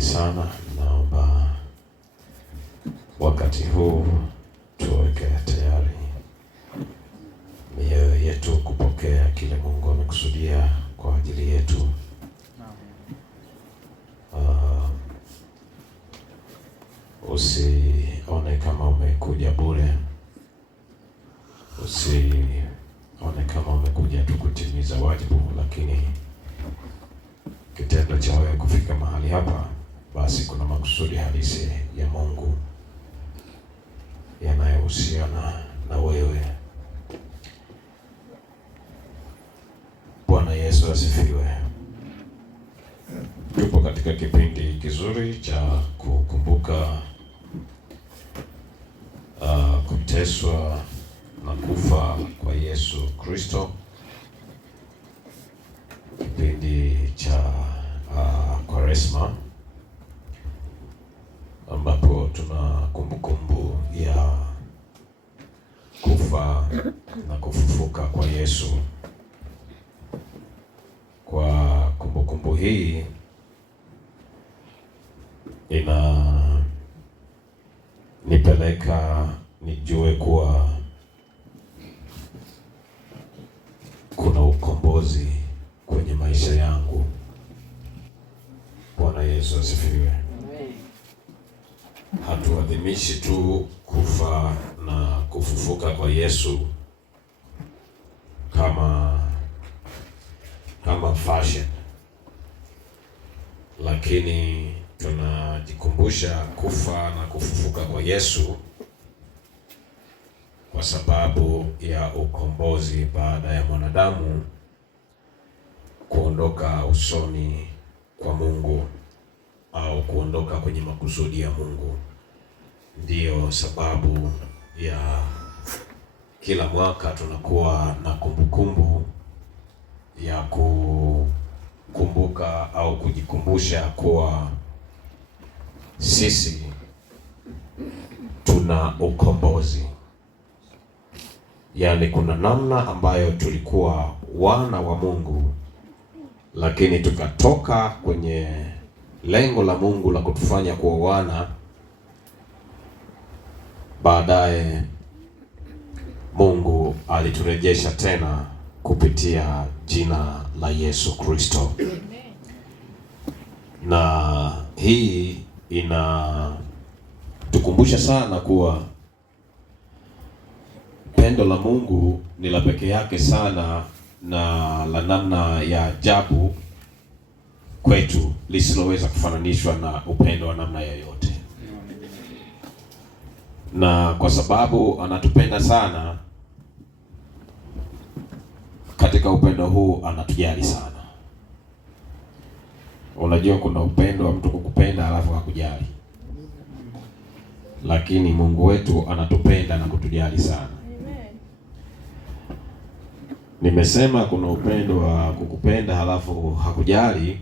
Karibuni sana. Naomba wakati huu tuweke tayari mioyo yetu kupokea kile Mungu amekusudia kwa ajili yetu. Usione kama umekuja bure. Usione kama umekuja tu kutimiza wajibu, lakini kitendo cha wewe kufika mahali hapa, basi kuna makusudi halisi ya Mungu yanayohusiana na wewe. Bwana Yesu asifiwe. Tupo katika kipindi kizuri cha kukumbuka kuteswa na kufa kwa Yesu Kristo. Kipindi cha Kwaresma ambapo tuna kumbukumbu ya kufa na kufufuka kwa Yesu. Kwa kumbukumbu hii inanipeleka nijue kuwa kuna ukombozi kwenye maisha yangu. Bwana Yesu asifiwe. Hatuadhimishi tu kufa na kufufuka kwa Yesu kama fashion, lakini tunajikumbusha kufa na kufufuka kwa Yesu kwa sababu ya ukombozi baada ya mwanadamu kuondoka usoni kwa Mungu au kuondoka kwenye makusudi ya Mungu. Ndiyo sababu ya kila mwaka tunakuwa na kumbukumbu ya kukumbuka au kujikumbusha kuwa sisi tuna ukombozi. Yaani kuna namna ambayo tulikuwa wana wa Mungu, lakini tukatoka kwenye lengo la Mungu la kutufanya kuwa wana. Baadaye Mungu aliturejesha tena kupitia jina la Yesu Kristo. Na hii inatukumbusha sana kuwa pendo la Mungu ni la pekee yake sana na la namna ya ajabu kwetu, lisiloweza kufananishwa na upendo wa namna yoyote. Na kwa sababu anatupenda sana, katika upendo huu anatujali sana. Unajua kuna upendo wa mtu kukupenda alafu hakujali, lakini Mungu wetu anatupenda na kutujali sana. Nimesema kuna upendo wa kukupenda halafu hakujali.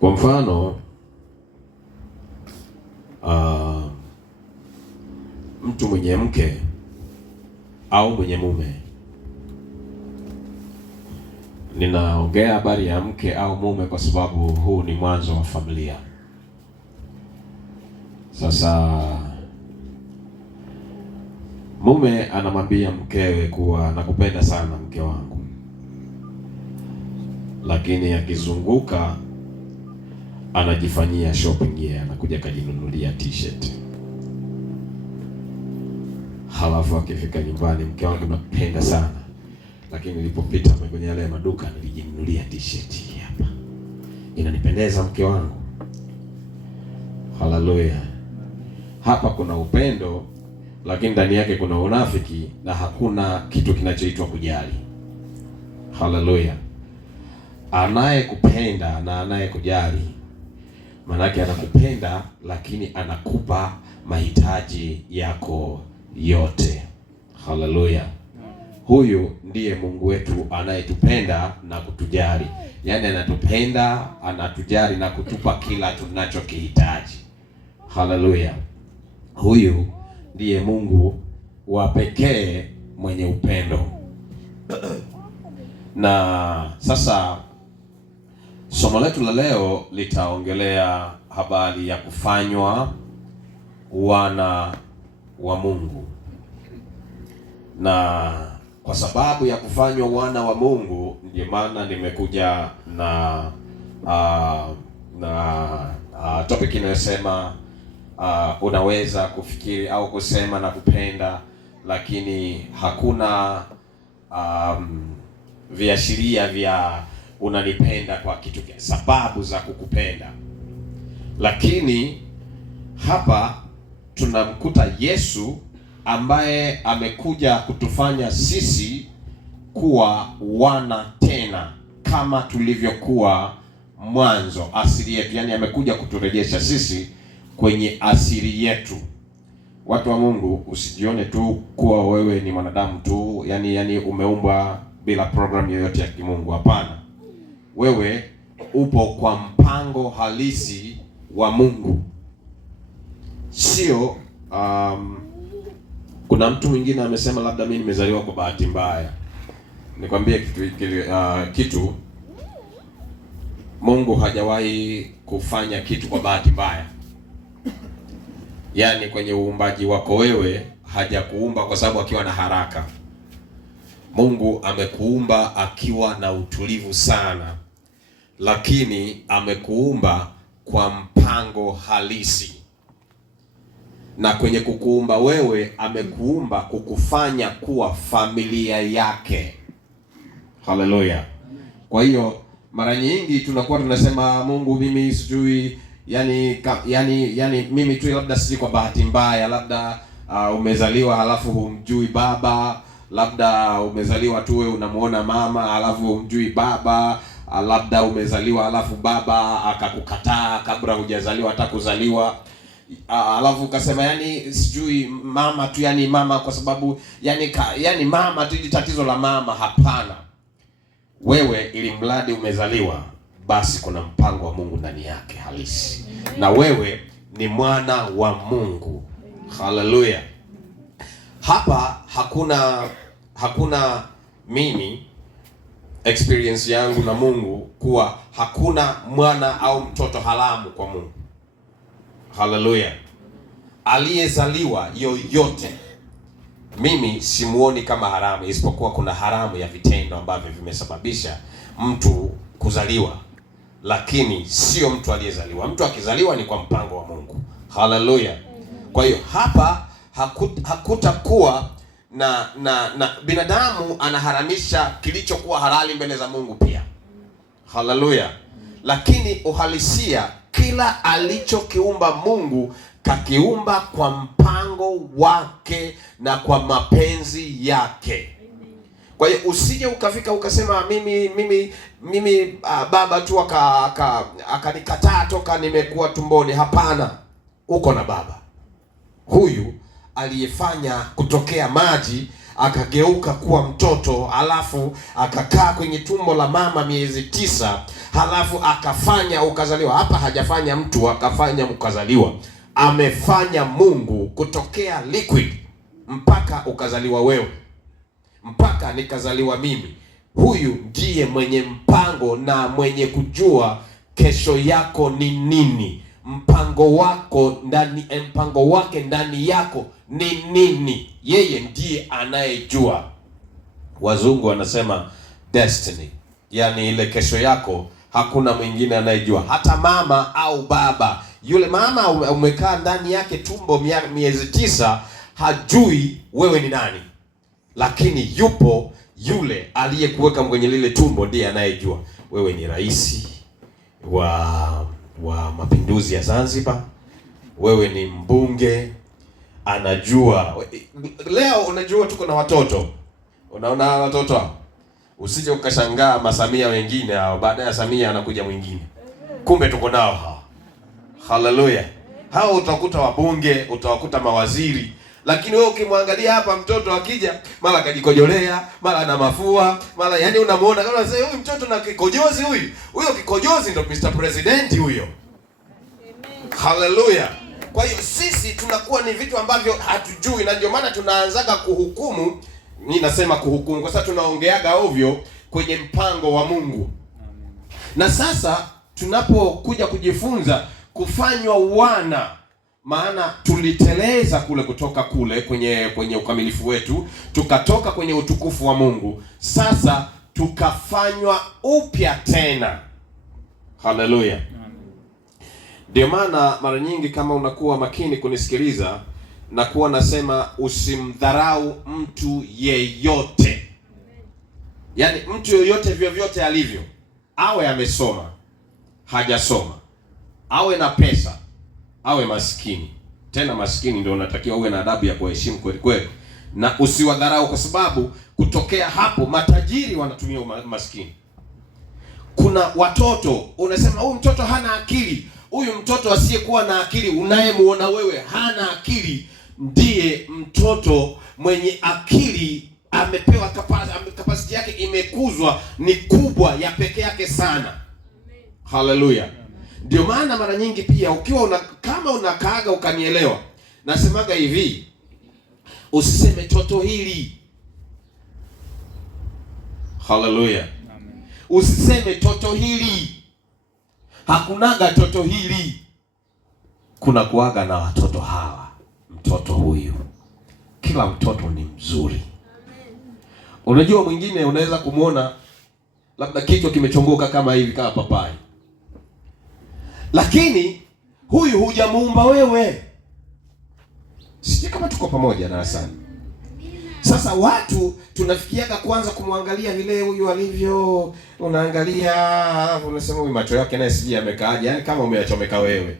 Kwa mfano, mtu mwenye mke au mwenye mume. Ninaongea habari ya mke au mume kwa sababu huu ni mwanzo wa familia. Sasa mume anamwambia mkewe kuwa nakupenda sana mke wangu, lakini akizunguka anajifanyia shopping, yeye anakuja kajinunulia t-shirt. Halafu akifika nyumbani, mke wangu nakupenda sana, lakini nilipopita kwenye yale maduka nilijinunulia t-shirt hii hapa. Inanipendeza mke wangu. Haleluya. Hapa kuna upendo, lakini ndani yake kuna unafiki na hakuna kitu kinachoitwa kujali. Haleluya. Anayekupenda na anayekujali, manake anakupenda lakini anakupa mahitaji yako yote. Haleluya. Huyu ndiye Mungu wetu anayetupenda na kutujali. Yaani anatupenda, anatujali na kutupa kila tunachokihitaji. Haleluya. Huyu ndiye Mungu wa pekee mwenye upendo. Na sasa Somo letu la leo litaongelea habari ya kufanywa wana wa Mungu. Na kwa sababu ya kufanywa wana wa Mungu, ndio maana nimekuja na topic inayosema unaweza kufikiri au kusema na kupenda, lakini hakuna viashiria vya unanipenda kwa kitu, sababu za kukupenda. Lakini hapa tunamkuta Yesu ambaye amekuja kutufanya sisi kuwa wana tena kama tulivyokuwa mwanzo, asili yetu. Yaani amekuja kuturejesha sisi kwenye asili yetu. Watu wa Mungu, usijione tu kuwa wewe ni mwanadamu tu, yani umeumbwa bila program yoyote ya kimungu. Hapana. Wewe upo kwa mpango halisi wa Mungu. Sio kuna mtu mwingine amesema labda mimi nimezaliwa kwa bahati mbaya. Nikwambie kitu Mungu hajawahi kufanya kitu kwa bahati mbaya. Yaani kwenye uumbaji wako wewe hajakuumba kwa sababu akiwa na haraka. Mungu amekuumba akiwa na utulivu sana, lakini amekuumba kwa mpango halisi. Na kwenye kukuumba wewe amekuumba kukufanya kuwa familia yake. Haleluya. Kwa hiyo mara nyingi tunakuwa tunasema Mungu, mimi sijui yani mimi tu labda sisi kwa bahati mbaya, labda umezaliwa halafu humjui baba, labda umezaliwa tu wewe unamuona mama halafu humjui baba, labda umezaliwa halafu baba akakukataa kabla hujazaliwa hata kuzaliwa, halafu ukasema yani sijui mama tu, yani mama kwa sababu yani mama tu, ili tatizo la mama. Hapana. Wewe ili mradi umezaliwa, basi kuna mpango wa Mungu ndani yake halisi, na wewe ni mwana wa Mungu. Haleluya. Hapa hakuna mimi experience yangu na Mungu kuwa hakuna mwana au mtoto haramu kwa Mungu. Haleluya. Aliyezaliwa yoyote mimi simuoni kama haramu, isipokuwa kuna haramu ya vitendo ambavyo vimesababisha mtu kuzaliwa, lakini sio mtu aliyezaliwa. Mtu akizaliwa ni kwa mpango wa Mungu. Haleluya. Kwa hiyo hapa hakutakuwa na binadamu anaharamisha kilichokuwa halali mbele za Mungu pia. Haleluya. Lakini uhalisia, kila alichokiumba Mungu kakiumba kwa mpango wake na kwa mapenzi yake. Kwa hiyo usije ukafika ukasema mimi baba tu akanikataa toka nimekuwa tumboni. Hapana. Uko na baba. Huyu aliyefanya kutokea maji akageuka kuwa mtoto, halafu akakaa kwenye tumbo la mama miezi 9, halafu akafanya ukazaliwa. Hapa hajafanya mtu akafanya ukazaliwa. Amefanya Mungu kutokea liquid mpaka ukazaliwa wewe, mpaka nikazaliwa mimi. Huyu ndiye mwenye mpango na mwenye kujua kesho yako ni nini. Mpango wake ndani yako ni nini? Yeye ndiye anayejua. Wazungu wanasema destiny, yani ile kesho yako hakuna mwingine anayejua, hata mama au baba. Yule mama umekaa ndani yake tumbo miezi 9, hajui wewe ni nani, lakini yupo yule aliyekuweka kwenye lile tumbo, ndiye anayejua wewe ni rais wa mapinduzi ya Zanzibar, wewe ni mbunge, anajua. Leo unajua tuko na watoto, unaona watoto, usije ukashangaa masamia wengine hao, baada ya Samia anakuja mwingine, kumbe tuko nao hao. Haleluya. Hao utakuta wabunge, utawakuta mawaziri, lakini wewe ukimwangalia hapa mtoto akija, mara kajikojolea, mara na mafua, mara yani unamuona kama sasa huyu mtoto na kikojozi huyo kikojozi ndo Mr. President huyo. Haleluya. Kwa hiyo sisi tunakuwa ni vitu ambavyo hatujui, na ndio maana tunaanzaga kuhukumu. Mimi nasema kuhukumu kwa sababu tunaongeaga ovyo kwenye mpango wa Mungu. Na sasa tunapokuja kujifunza kufanywa wana, maana tuliteleza kule kutoka kule kwenye ukamilifu wetu, tukatoka kwenye utukufu wa Mungu, sasa tukafanywa upya tena. Haleluya. Ndio maana mara nyingi kama unakuwa makini kunisikiliza, na kuwa nasema usimdharau mtu yeyote. Yaani mtu yoyote vyovyote alivyo, awe amesoma, hajasoma, awe na pesa, awe maskini. Tena maskini ndio unatakiwa uwe na adabu ya kuheshimu kweli kweli, na usiwadharau, kwa sababu kutokea hapo matajiri wanatumia maskini. Kuna watoto unasema huyu mtoto hana akili. Huyu mtoto asiyekuwa na akili unayemuona wewe hana akili, ndiye mtoto mwenye akili, amepewa capacity yake imekuzwa, ni kubwa, ya peke yake sana. Haleluya. Ndio maana mara nyingi pia ukiwa kama unakaaga ukanielewa, nasemaga hivi, usiseme toto hili. Haleluya. Usiseme toto hili. Hakunaga toto hili. Kuna kuaga na watoto hawa. Mtoto huyu. Kila mtoto ni mzuri. Unajua mwingine unaweza kumuona labda kichwa kimechongoka kama hivi, kama papai, lakini huyu hujamuumba wewe. Sijui kama tuko pamoja darasani. Sasa watu tunafikiaga kwanza kumwangalia vile huyu alivyo, unaangalia unasema huyu macho yake naye sijui yamekaaje, yani kama umeyachomeka wewe.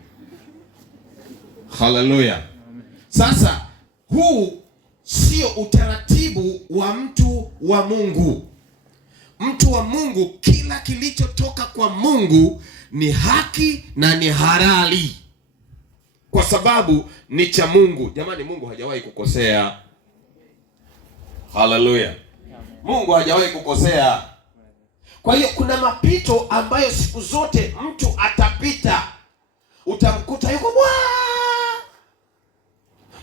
Haleluya. Sasa huu sio utaratibu wa mtu wa Mungu. Mtu wa Mungu, kila kilichotoka kwa Mungu ni haki na ni halali, kwa sababu ni cha Mungu. Jamani, Mungu hajawahi kukosea. Haleluya. Mungu hajawahi kukosea. Kwa hiyo kuna mapito ambayo siku zote mtu atapita. Utamkuta yuko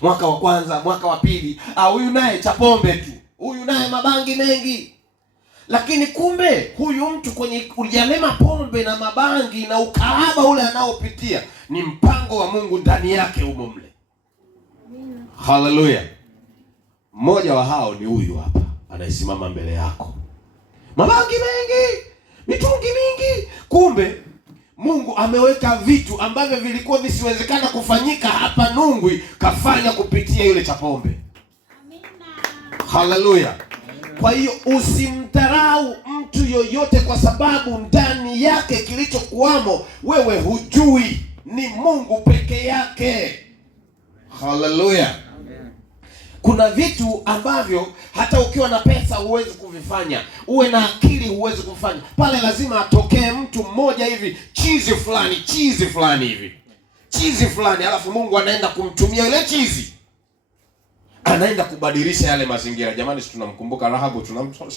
mwaka wa kwanza, mwaka wa pili, huyu naye cha pombe tu, huyu naye mabangi mengi. Lakini kumbe huyu mtu kwenye ujalema pombe na mabangi na ukahaba ule anaopitia ni mpango wa Mungu ndani yake humo mle. Haleluya. Mmoja wa hao ni huyu hapa anayesimama mbele yako. Mabangi mengi, mitungi mingi. Kumbe Mungu ameweka vitu ambavyo vilikuwa visiwezekana kufanyika hapa Nungwi, kafanya kupitia yule cha pombe. Haleluya. Kwa hiyo usimdharau mtu yoyote, kwa sababu ndani yake kilichokuwamo wewe hujui, ni Mungu peke yake. Haleluya. Kuna vitu ambavyo hata ukiwa na pesa huwezi kuvifanya, uwe na akili huwezi kufanya. Pale lazima atokee mtu mmoja hivi, chizi fulani, alafu Mungu anaenda kumtumia yule chizi, anaenda kubadilisha yale mazingira. Jamani, si tunamkumbuka Rahabu,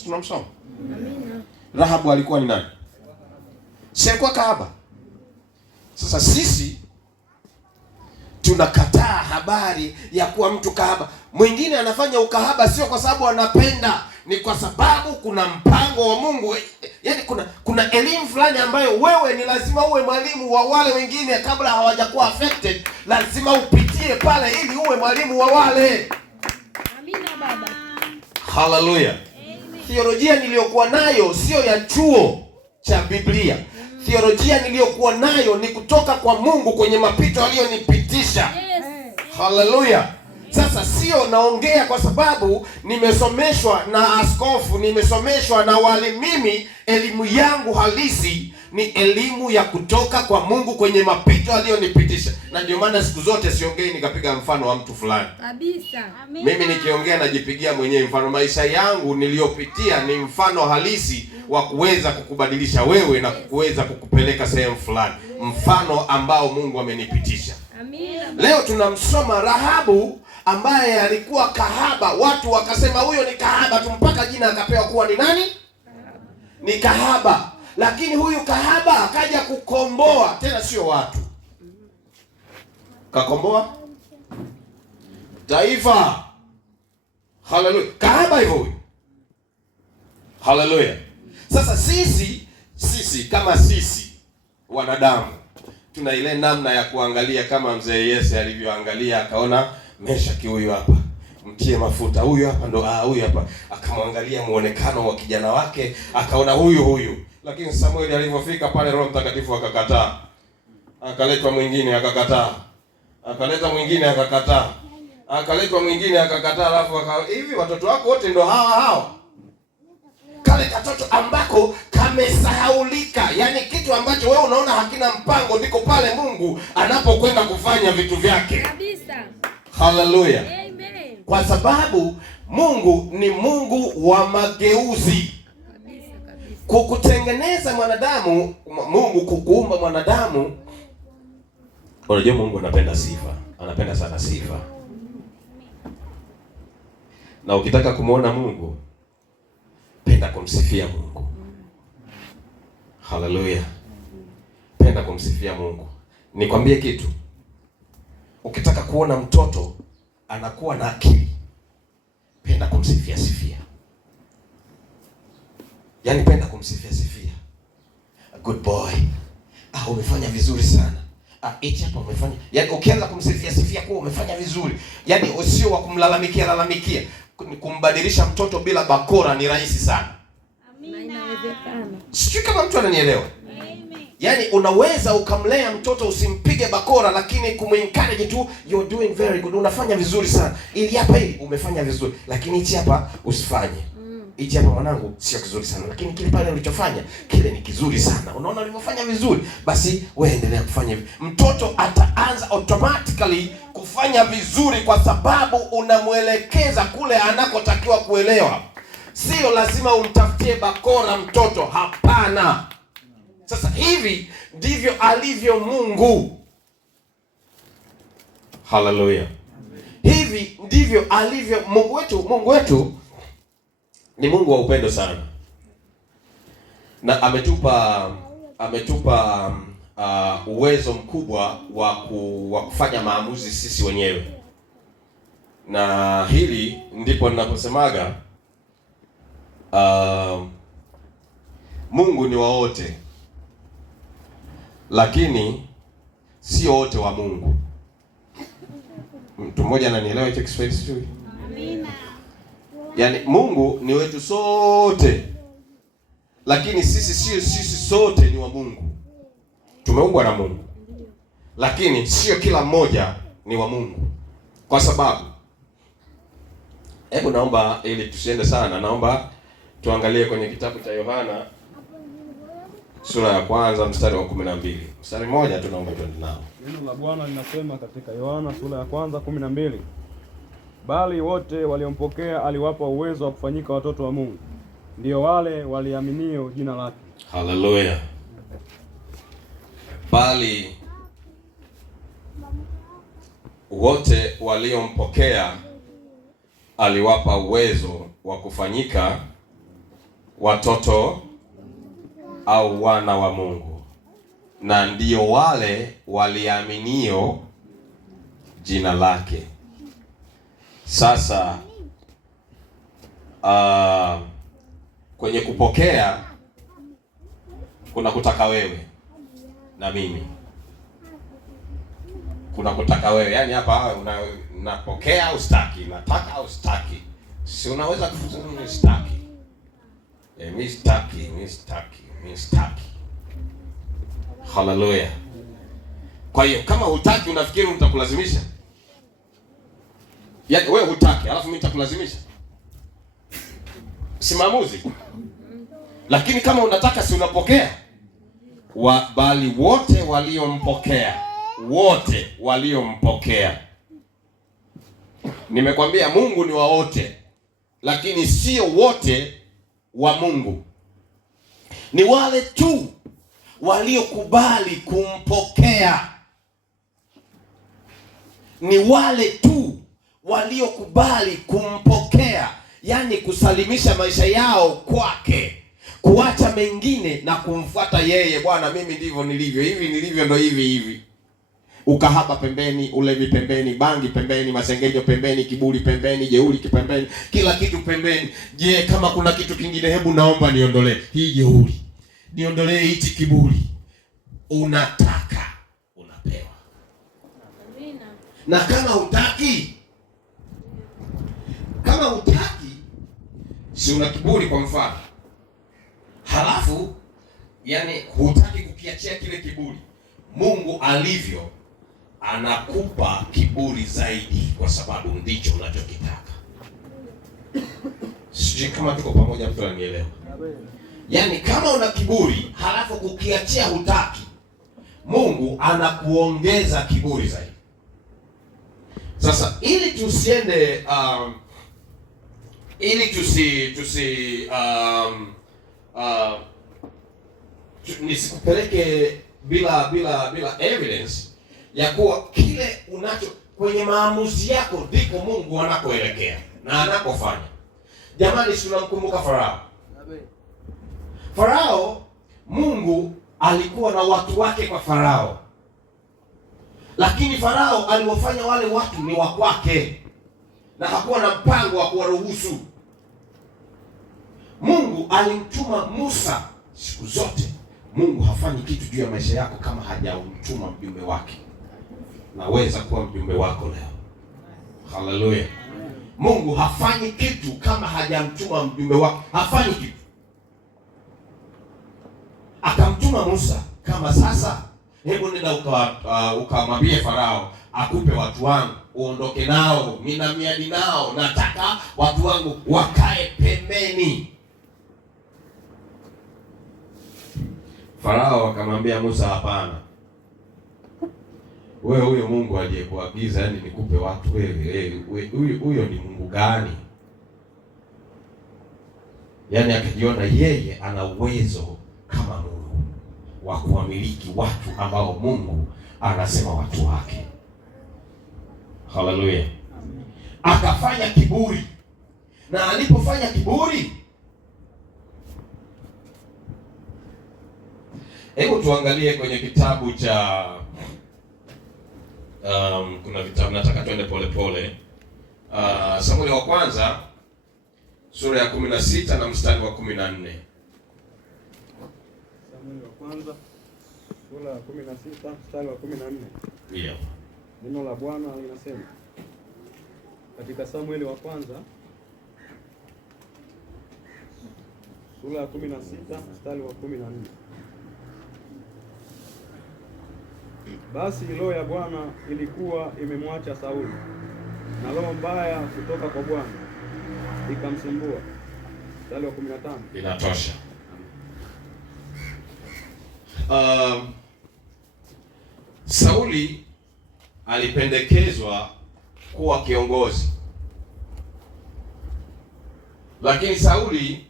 tunamsoma. Rahabu alikuwa ni nani? Si alikuwa kahaba? Sasa sisi tunakataa habari ya kuwa mtu kahaba. Mwingine anafanya ukahaba sio kwa sababu anapenda, ni kwa sababu kuna mpango wa Mungu. Yaani kuna elimu fulani ambayo wewe ni lazima uwe mwalimu wa wale wengine kabla hawajakuwa affected. Lazima upitie pale ili uwe mwalimu wa wale. Amina baba. Haleluya. Theolojia niliyokuwa nayo sio ya chuo cha Biblia. Theolojia niliyokuwa nayo ni kutoka kwa Mungu kwenye mapito aliyonipitisha. Haleluya. Sasa sio naongea kwa sababu nimesomeshwa na askofu, nimesomeshwa na wale. Mimi elimu yangu halisi ni elimu ya kutoka kwa Mungu kwenye mapito aliyonipitisha. Na ndio maana siku zote siongei nikapiga mfano wa mtu fulani kabisa. Mimi nikiongea najipigia mwenyewe mfano. Maisha yangu niliyopitia ni mfano halisi wa kuweza kukubadilisha wewe na kuweza kukupeleka sehemu fulani, mfano ambao Mungu amenipitisha. Leo tunamsoma Rahabu ambaye alikuwa kahaba. Watu wakasema huyo ni kahaba tu, mpaka jina akapewa kuwa ni nani? Ni kahaba. Lakini huyu kahaba akaja kukomboa, tena sio watu, kakomboa taifa. Haleluya. Kahaba hivyo huyu. Haleluya. Sasa sisi kama sisi wana wanadamu tuna ile namna ya kuangalia, kama mzee Yese alivyoangalia akaona Meshaki huyu hapa, mtie mafuta, huyu hapa ndo huyu hapa, akamwangalia muonekano wa kijana wake akaona huyu. Lakini Samueli alivyofika pale, Roho Mtakatifu akakataa, akaletwa mwingine akakataa, akaleta mwingine akakataa, akaletwa mwingine akakataa. Alafu hivi watoto wako wote ndo hawa kale katoto ambako kamesahaulika, yani kitu ambacho wewe unaona hakina mpango, ndiko pale Mungu anapokwenda kufanya vitu vyake kabisa. Haleluya, amen. Kwa sababu Mungu ni Mungu wa mageuzi. Kukutengeneza mwanadamu, Mungu kukuumba mwanadamu. Unajua Mungu anapenda sifa, anapenda sana sifa. Na ukitaka kumuona Mungu, penda kumsifia Mungu. Haleluya, penda kumsifia Mungu. Nikwambie kitu, ukitaka kuona mtoto anakuwa na akili, penda kumsifia sifia. Yaani penda kumsifia sifia. A good boy. Umefanya vizuri sana. Hichi hapa umefanya. Yaani ukianza kumsifia sifia kwa umefanya vizuri. Yaani usio wa kumlalamikia. Kumbadilisha mtoto bila bakora ni rahisi sana. Amina. Inawezekana. Sijui kama mtu ananielewa. Yaani unaweza ukamlea mtoto usimpige bakora, lakini kumencourage tu, you're doing very good, unafanya vizuri sana. Ili hapa hili umefanya vizuri, lakini hichi hapa usifanye. Hichi hapa mwanangu sio kizuri sana, lakini kile pale ulichofanya kile ni kizuri sana. Unaona ulivyofanya vizuri, basi wewe endelea kufanya hivyo. Mtoto ataanza automatically kufanya vizuri kwa sababu unamuelekeza kule anakotakiwa kuelewa. Sio lazima umtafutie bakora mtoto, hapana. Sasa hivi ndivyo alivyo Mungu. Haleluya. Hivi ndivyo alivyo Mungu wetu. Mungu wetu ni Mungu wa upendo sana. Na ametupa uwezo mkubwa wa kufanya maamuzi sisi wenyewe. Na hili ndipo ninaposemaga Mungu ni wa wote, lakini sio wote wa Mungu. Mtu mmoja ananielewa hicho Kiswahili sijui? Amina. Yaani Mungu ni wetu sote, lakini sisi sote ni wa Mungu. Tumeumbwa na Mungu, lakini sio kila mmoja ni wa Mungu. Kwa sababu, hebu naomba ili tusiende sana, naomba tuangalie kwenye kitabu cha Yohana sura ya kwanza mstari wa 12. Mstari mmoja tunaomba tuende nao. Neno la Bwana linasema katika Yohana sura ya kwanza 12. Bali wote waliompokea aliwapa uwezo wa kufanyika watoto wa Mungu, ndio wale waliaminio jina lake. Haleluya. Bali wote waliompokea aliwapa uwezo wa kufanyika watoto au wana wa Mungu, na ndio wale waliaminio jina lake. Sasa kwenye kupokea kuna kutaka wewe na mimi, kuna kutaka wewe. Yaani hapa unapokea au staki, nataka au staki. Si unaweza kusema staki. Mimi staki. Haleluya. Kwa hiyo kama hutaki, unafikiri nitakulazimisha? Yaani wewe hutaki, alafu mimi nitakulazimisha? Si maamuzi. Lakini kama unataka, si unapokea? Bali wote waliompokea. Nimekwambia Mungu ni wa wote, lakini sio wote wa Mungu. Ni wale tu waliokubali kumpokea. Ni wale tu waliokubali kumpokea, yaani kusalimisha maisha yao kwake, kuacha mengine na kumfuata yeye. Bwana, mimi ndivyo nilivyo, hivi nilivyo ndo hivi. Ukahaba pembeni, ulevi pembeni, bangi pembeni, masengenyo pembeni, kiburi pembeni, jeuri pembeni, kila kitu pembeni. Je, kama kuna kitu kingine, hebu naomba niondolee hii jeuri, niondolee hichi kiburi. unataka unapewa. Na kama hutaki, si una kiburi kwa mfano, halafu yani hutaki kukiachia kile kiburi, Mungu alivyo anakupa kiburi zaidi, kwa sababu ndicho unachokitaka. Sijui kama tuko pamoja, mtu ananielewa? Yaani kama una kiburi halafu kukiachia hutaki, Mungu anakuongeza kiburi zaidi. Sasa ili tusiende nisikupeleke bila evidence ya kuwa kile unacho kwenye maamuzi yako ndiko Mungu anakoelekea na anakofanya. Jamani, si tunamkumbuka Farao? Farao, Mungu alikuwa na watu wake kwa Farao, lakini Farao aliwafanya wale watu ni wa kwake na hakuwa na mpango wa kuwaruhusu. Mungu alimtuma Musa. Siku zote Mungu hafanyi kitu juu ya maisha yako kama hajamtuma mjumbe wake. Naweza kuwa mjumbe wako leo. Haleluya. Mungu hafanyi kitu kama hajamtuma mjumbe wake. Hafanyi kitu. Akamtuma Musa, kama sasa, hebu nenda ukamwambie Farao akupe watu wangu, uondoke nao, nina miadi nao, nataka watu wangu wakae pembeni. Farao akamwambia Musa, hapana. Wewe huyo Mungu aliyekuagiza yani nikupe watu wewe, huyo ni Mungu gani? Yaani akajiona yeye ana uwezo kama Mungu wa kuwamiliki watu ambao Mungu anasema watu wake. Haleluya. Akafanya kiburi. Na alipofanya kiburi, hebu tuangalie kwenye kitabu cha kuna vitabu nataka tuende polepole. Samueli wa kwanza sura ya 16 na mstari wa 14. Samueli wa kwanza sura ya 16 mstari wa 14. Ndio. Neno la Bwana linasema katika Samueli wa kwanza sura ya 16 mstari wa 14. Basi roho ya Bwana ilikuwa imemwacha Sauli, na roho mbaya kutoka kwa Bwana ikamsumbua. Mstari wa 15. Inatosha. Sauli alipendekezwa kuwa kiongozi, lakini Sauli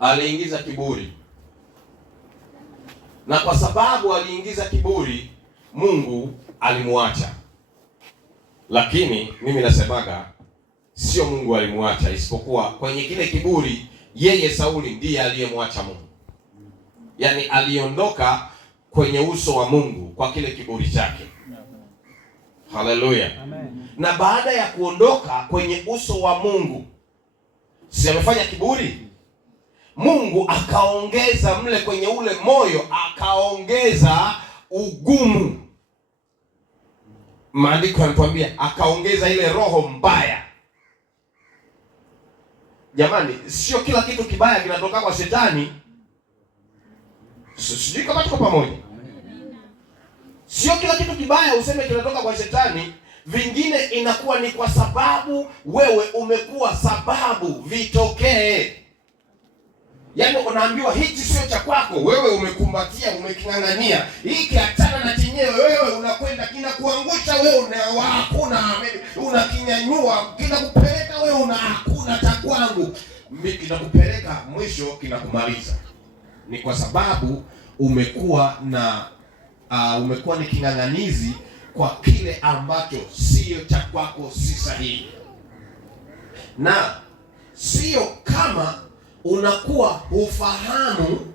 aliingiza kiburi, na kwa sababu aliingiza kiburi, Mungu alimwacha. Lakini mimi nasemaga sio Mungu alimwacha, isipokuwa kwenye kile kiburi yeye Sauli ndiye aliyemwacha Mungu. Yaani aliondoka kwenye uso wa Mungu kwa kile kiburi chake. Haleluya. Amen. Na baada ya kuondoka kwenye uso wa Mungu, si amefanya kiburi? Mungu akaongeza mle kwenye ule moyo, akaongeza ugumu. Maandiko yanatuambia akaongeza ile roho mbaya. Jamani, sio kila kitu kibaya kinatoka kwa shetani. Sijui kama tuko pamoja. Sio kila kitu kibaya useme kinatoka kwa shetani. Vingine inakuwa ni kwa sababu wewe umekuwa sababu vitokee. Yaani unaambiwa hichi sio cha kwako, wewe umekumbatia, umeking'ang'ania. Hiki achana na chenyewe, wewe unakwenda kinakuangusha, wewe hakuna, unakinyanyua, kinakupeleka wewe una hakuna cha kwangu. Kinakupeleka mwisho kinakumaliza. Ni kwa sababu umekuwa ni king'ang'anizi kwa kile ambacho sio cha kwako, si sahihi. Na sio kama unakuwa hufahamu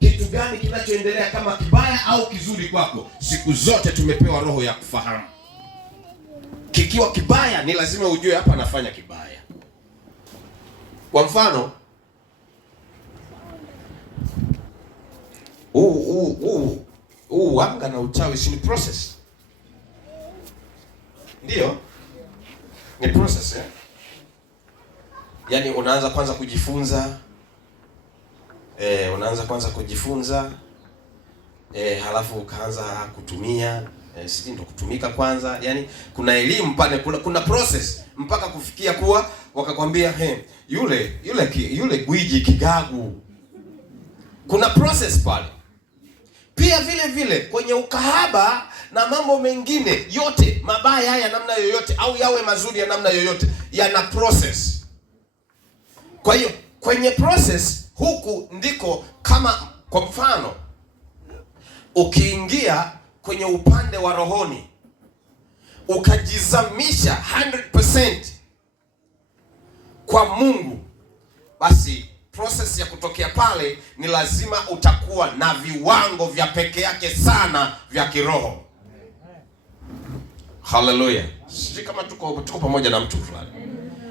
kitu gani kinachoendelea kama kibaya au kizuri kwako. Siku zote tumepewa roho ya kufahamu. Kikiwa kibaya ni lazima ujue hapa anafanya kibaya. Kwa mfano, Wanga na uchawi si ni process? Ndio, ni process eh? Yaani unaanza kwanza kujifunza halafu ukaanza kutumia sisi ndo kutumika kwanza. Yaani kuna elimu pale, kuna process mpaka kufikia kuwa wakakwambia yule gwiji kigagu. Kuna process pale. Pia vile vile kwenye ukahaba na mambo mengine yote mabaya ya namna yoyote au yawe mazuri ya namna yoyote yana process. Kwa hiyo kwenye process huku ndiko, kama kwa mfano ukiingia kwenye upande wa rohoni ukajizamisha 100% kwa Mungu, basi process ya kutokea pale ni lazima utakuwa na viwango vya peke yake sana vya kiroho. Haleluya. Sisi kama tuko pamoja na mtu fulani.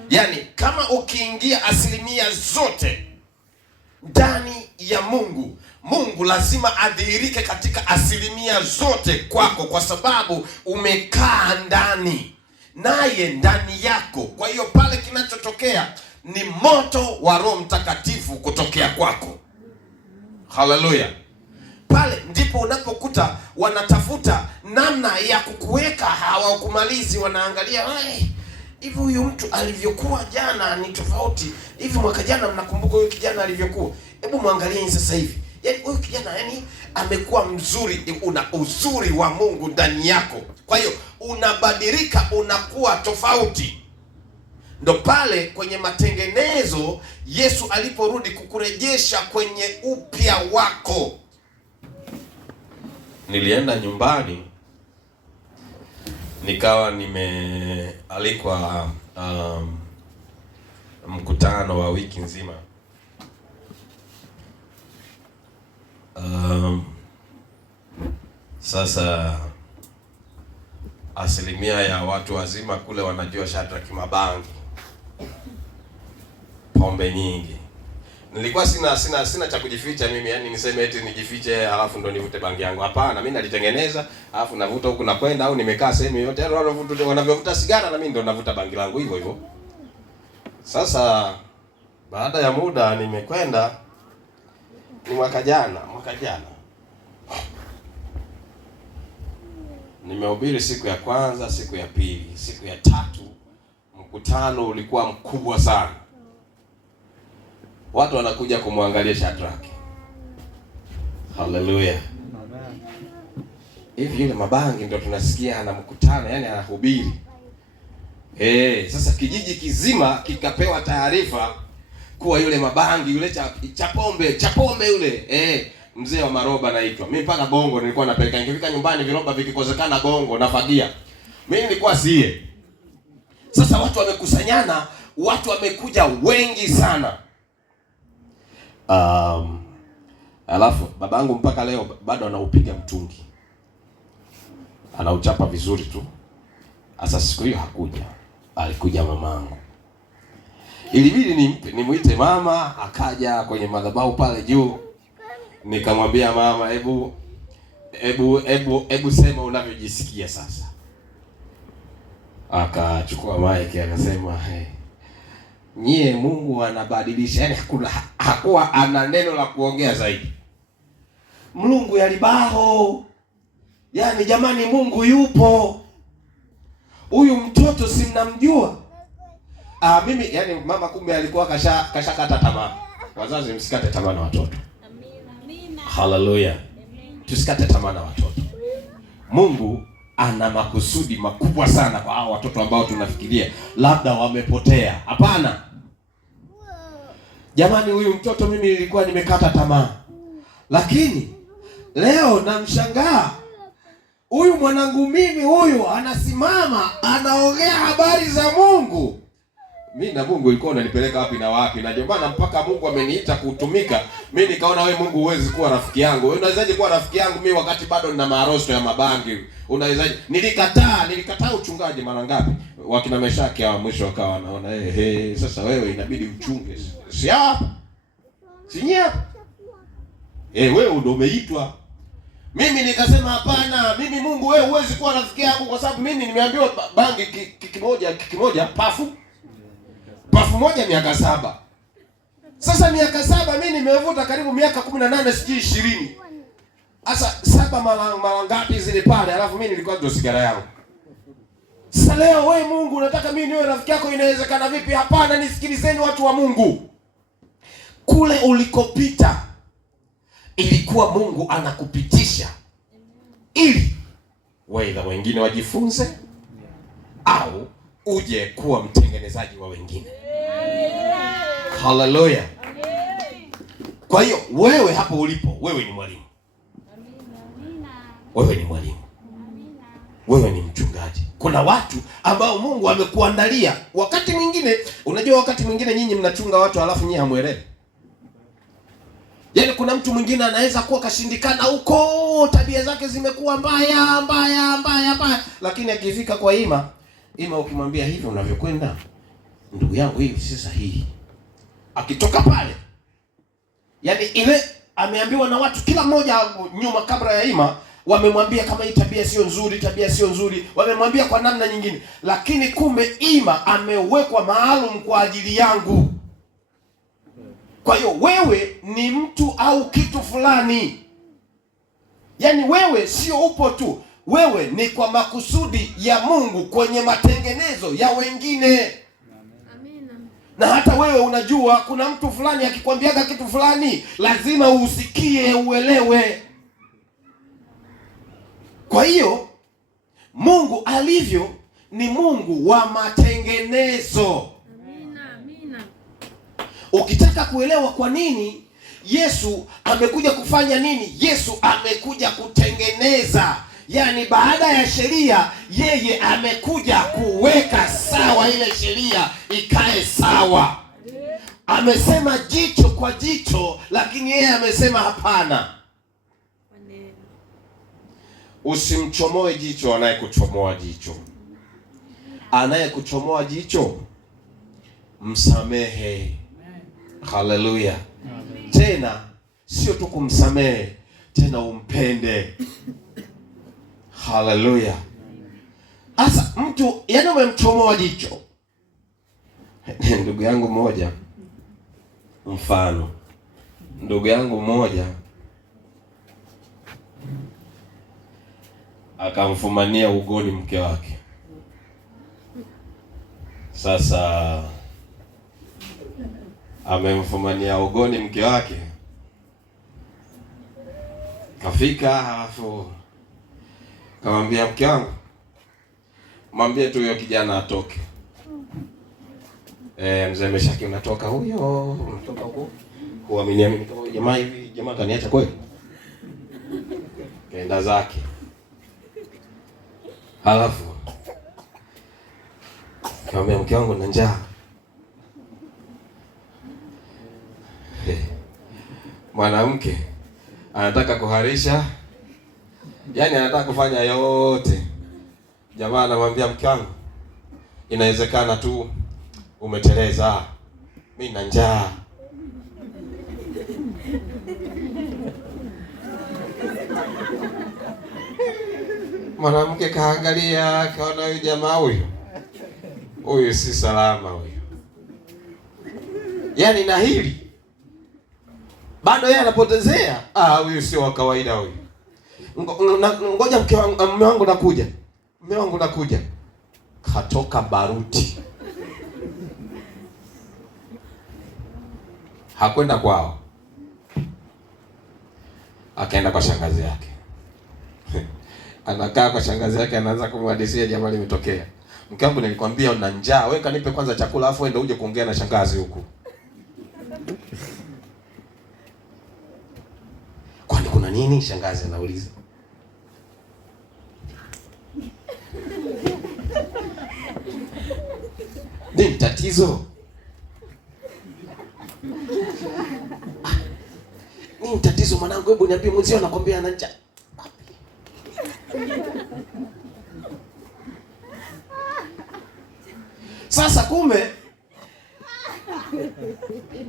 Yaani kama ukiingia asilimia zote ndani ya Mungu, Mungu lazima adhihirike katika asilimia zote kwako, kwa sababu umekaa ndani naye ndani yako. Kwa hiyo pale kinachotokea ni moto wa Roho Mtakatifu kutokea kwako. Haleluya. Pale ndipo unapokuta wanatafuta namna ya kukuweka, hawakumalizi, wanaangalia hivi huyu mtu alivyokuwa jana ni tofauti. Hivi mwaka jana mnakumbuka huyu kijana alivyokuwa? Hebu muangalie sasa hivi. Yaani huyu kijana amekuwa mzuri, una uzuri wa Mungu ndani yako. Kwa hiyo unabadilika, unakuwa tofauti. Ndo pale kwenye matengenezo Yesu aliporudi kukurejesha kwenye upya wako. Nilienda nyumbani nikawa nimealikwa mkutano wa wiki nzima. Sasa asilimia ya watu wazima kule wanajua Shadrack Mabangi, pombe nyingi. Nilikuwa sina cha kujificha mimi, yani niseme eti nijifiche alafu ndo nivute bangi yangu. Hapana, mimi nalitengeneza alafu navuta huku na kwenda, au nimekaa sehemu yote wanavyovuta sigara na mimi ndo navuta bangi langu hivyo hivyo. Sasa baada ya muda nimekwenda, ni mwaka jana nimehubiri siku ya kwanza, siku ya pili, siku ya tatu mkutano ulikuwa mkubwa sana. Watu wanakuja kumwangalia Shadrack. Haleluya. Amen. Hivi yule Mabangi ndio tunasikia ana mkutano, yani anahubiri. Sasa kijiji kizima kikapewa taarifa kuwa yule Mabangi yule cha pombe yule mzee wa maroba naitwa. Mimi mpaka gongo nilikuwa napeleka. Nikifika nyumbani viroba vikikosekana gongo nafagia. Mimi nilikuwa sie. Sasa watu wamekusanyana, watu wamekuja wengi sana. Alafu babangu mpaka leo bado anaupiga mtungi. Anauchapa vizuri tu. Sasa siku hiyo hakuja. Alikuja mamangu. Ilibidi nimuite mama, akaja kwenye madhabahu pale juu. Nikamwambia mama, hebu sema unavyojisikia sasa. Akachukua mic akasema, nyie Mungu anabadilisha. Yaani hakuwa ana neno la kuongea zaidi. Mungu yalibaho. Yaani jamani, Mungu yupo. Huyu mtoto si mnamjua? Mimi yani mama kumbe alikuwa kashakata tamaa. Wazazi msikate tamaa na watoto. Amina. Haleluya. Tusikate tamaa na watoto. Mungu ana makusudi makubwa sana kwa hao watoto ambao tunafikiria labda wamepotea. Hapana. Jamani, huyu mtoto mimi nilikuwa nimekata tamaa. Lakini leo namshangaa. Huyu mwanangu mimi huyu anasimama anaongea habari za Mungu. Mimi na Mungu ilikuwa unanipeleka wapi na wapi? Na ndio maana mpaka Mungu ameniita kutumika. Mimi nikaona wewe Mungu huwezi kuwa rafiki yangu. Wewe unawezaje kuwa rafiki yangu mimi wakati bado nina marosto ya mabangi? Unawezaje? Nilikataa uchungaji mara ngapi? Wakina Meshaki hao mwisho wakawa wanaona sasa wewe inabidi uchunge. Si hapa. Si hapa. Wewe ndio umeitwa. Mimi nikasema hapana, mimi Mungu, wewe huwezi kuwa rafiki yangu kwa sababu mimi nimeambiwa bangi kimoja pafu moja miaka 7. Sasa miaka 7 mimi nimevuta karibu miaka 18 sijui 20. Sasa 7 mara ngapi zile pale, alafu mimi nilikuwa ndio sigara yangu. Sasa leo wewe Mungu unataka mimi niwe rafiki yako, inawezekana vipi? Hapana, nisikilizeni watu wa Mungu. Kule ulikopita ilikuwa Mungu anakupitisha ili waidha wengine wajifunze au uje kuwa mtengenezaji wa wengine. Haleluya. Kwa hiyo wewe hapo ulipo, wewe ni mwalimu. Wewe ni mwalimu. Wewe ni mchungaji. Kuna watu ambao Mungu amekuandalia. Wakati mwingine, unajua wakati mwingine nyinyi mnachunga watu halafu nyinyi hamuelewi. Yaani kuna mtu mwingine anaweza kuwa kashindikana huko, tabia zake zimekuwa mbaya, lakini akifika kwa Ima ukimwambia hivi unavyokwenda, ndugu yangu, hivi si sahihi. Akitoka pale, yaani ile ameambiwa na watu kila mmoja nyuma kabla ya Ima wamemwambia kama hii tabia sio nzuri, wamemwambia kwa namna nyingine, lakini kumbe Ima amewekwa maalum kwa ajili yangu. Kwa hiyo wewe ni mtu au kitu fulani. Yaani wewe sio upo tu, wewe ni kwa makusudi ya Mungu kwenye matengenezo ya wengine. Amina. Na hata wewe unajua kuna mtu fulani akikwambiaga kitu fulani lazima usikie, uelewe. Kwa hiyo Mungu alivyo ni Mungu wa matengenezo. Ukitaka kuelewa kwa nini Yesu amekuja kufanya nini? Yesu amekuja kutengeneza. Yaani baada ya sheria, yeye amekuja kuweka sawa ile sheria ikae sawa. Amesema jicho kwa jicho, lakini yeye amesema hapana. Usimchomoe jicho anayekuchomoa jicho. Anayekuchomoa jicho msamehe. Haleluya. Tena sio tu kumsamehe, tena umpende. Haleluya. Asa mtu yaani umemchomoa jicho. Ndugu yangu mmoja, mfano. Ndugu yangu mmoja akamfumania ugoni mke wake. Sasa amemfumania ugoni mke wake, kafika halafu kamwambia mke wangu, mwambie tu huyo kijana atoke. Mzee Meshaki, unatoka huko huamini kama jamaa hivi, jamaa kaniacha kweli? Kaenda zake. Halafu kamwambia mke wangu na njaa. Mwanamke anataka kuharisha, yaani anataka kufanya yote. Jamaa anamwambia mke wangu, inawezekana tu umeteleza, mimi na njaa. Mwanamke kaangalia, kaona huyu jamaa huyu si salama huyu. Yaani na hili bado yeye anapotezea. Huyu sio wa kawaida huyu. Ngoja mume wangu nakuja. Mume wangu nakuja. Katoka baruti. Hakwenda kwao. Akaenda kwa shangazi yake. Anakaa kwa shangazi yake, anaanza kumhadithia jambo limetokea. Mke wangu, nilikwambia una njaa, wewe kanipe kwanza chakula afu ende uje kuongea na shangazi huku. Kwani kuna nini? Shangazi anauliza. Nini tatizo? Nini tatizo mwanangu? Hebu niambie, mzee anakwambia ana njaa. Sasa kumbe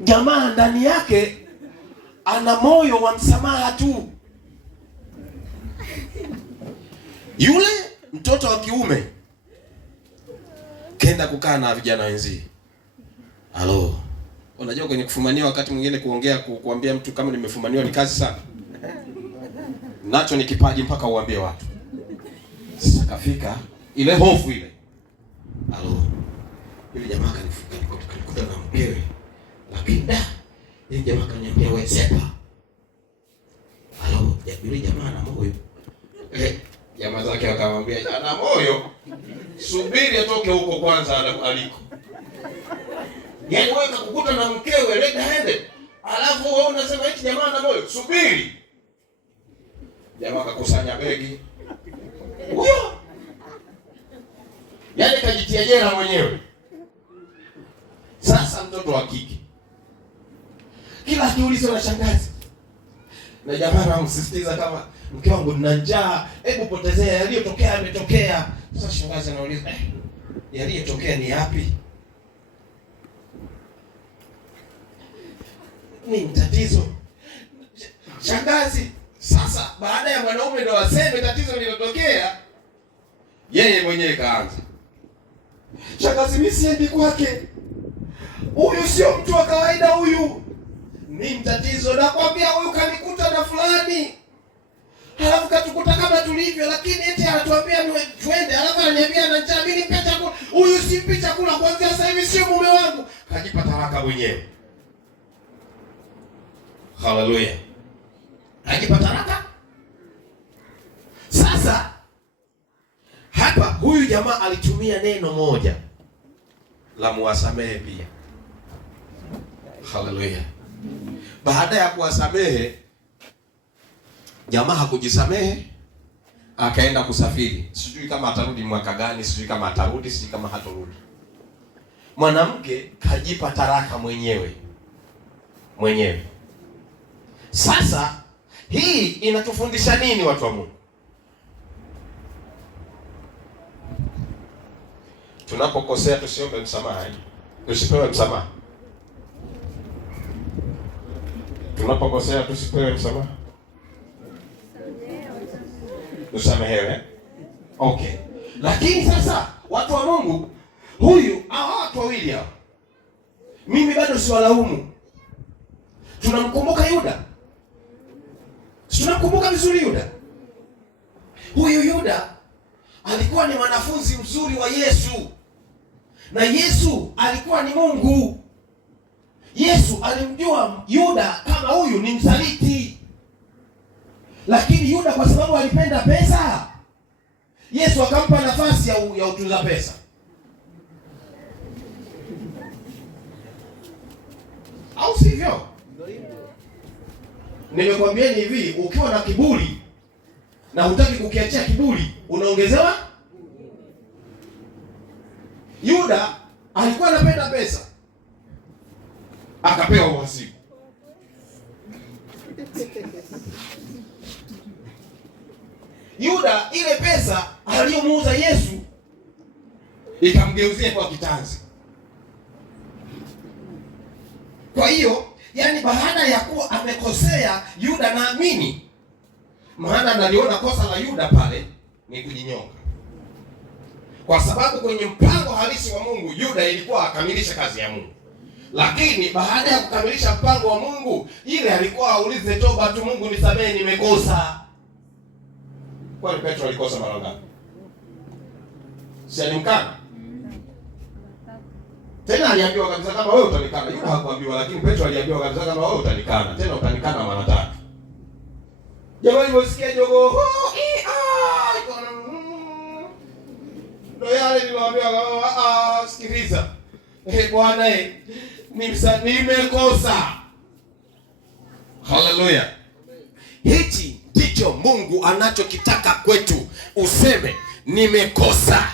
jamaa ndani yake ana moyo wa msamaha tu. Yule mtoto wa kiume kenda kukaa na vijana wenzie. Halo. Unajua kwenye kufumaniwa wakati mwingine kuongea kuambia mtu kama nimefumaniwa ni kazi sana. Nacho ni kipaji mpaka uambie watu. Sasa kafika ile hofu ile. Halo. Yule jamaa kanikuta na mkewe. Lakini yule jamaa kaniambia wewe sepa. Halo, yule jamaa ana moyo. Jamaa zake akamwambia ana moyo. Subiri atoke huko kwanza aliko. Yaani wewe kukuta na mkewe red handed. Alafu wewe unasema eti jamaa ana moyo. Subiri. Jamaa akakusanya begi. Huyo. Yaani kajitia jela mwenyewe. Sasa mtoto wa kike. Kila kiulizo na shangazi. Na jamaa anamsisitiza kama mke wangu nina njaa, hebu potezea yaliyotokea yametokea. Sasa shangazi anauliza, yaliyotokea ni yapi? Ni tatizo. Shangazi, sasa baada ya mwanaume ndo aseme tatizo lililotokea, yeye mwenyewe kaanza. Shangazi, mimi siendi kwake. Huyu sio mtu wa kawaida huyu. Ni tatizo, nakwambia huyu kanikuta na fulani. Halafu katukuta kama tulivyo, lakini eti anatuambia twende, halafu ananiambia na njaa, mimi nipe chakula. Huyu simpi chakula kuanzia sasa hivi, sio mume wangu. Kajipa talaka mwenyewe. Haleluya. Kajipa talaka. Sasa hapa huyu jamaa alitumia neno moja la muwasamehe pia. Haleluya. Baada ya kuwasamehe, jamaa hakujisamehe, akaenda kusafiri. Sijui kama atarudi mwaka gani, sijui kama atarudi, sijui kama hatarudi. Mwanamke kajipa taraka mwenyewe. Sasa hii inatufundisha nini watu wa Mungu? Tunapokosea tusiombe msamaha, tusipewe msamaha. Tunapokosea tusipewe msamaha. Tusamehewe. Okay. Lakini sasa watu wa Mungu, hawa watu wawili hao, mimi bado siwalaumu. Tunamkumbuka Yuda. Tunamkumbuka vizuri Yuda. Huyu Yuda alikuwa ni mwanafunzi mzuri wa Yesu. Na Yesu alikuwa ni Mungu. Yesu alimjua Yuda kama huyu ni msaliti. Lakini Yuda kwa sababu alipenda pesa, Yesu akampa nafasi ya utunza pesa. Au sivyo? Nimekwambia ni hivi, ukiwa na kiburi na hutaki kukiachia kiburi, unaongezewa. Yuda alikuwa anapenda pesa, akapewa uhasibu. Yuda ile pesa aliyomuuza Yesu ikamgeuzia kwa kitanzi. Kwa hiyo, yani baada ya kuwa amekosea Yuda, naamini maana naliona kosa la Yuda pale ni kujinyonga. Kwa sababu kwenye mpango halisi wa Mungu Yuda ilikuwa akamilisha kazi ya Mungu. Lakini baada ya kukamilisha mpango wa Mungu, ile alikuwa aulize toba tu, Mungu nisamehe nimekosa. Kwani Petro alikosa mara ngapi? Si alimkana? Tena aliambiwa kabisa kama wewe utanikana. Yuda hakuambiwa, lakini Petro aliambiwa kabisa kama wewe utanikana. Tena utanikana mara tatu. Jamani, msikie jogo. Ndio yale niliwaambia kama sikiliza. Bwana nimekosa. Haleluya. Hichi ndicho Mungu anachokitaka kwetu, useme nimekosa.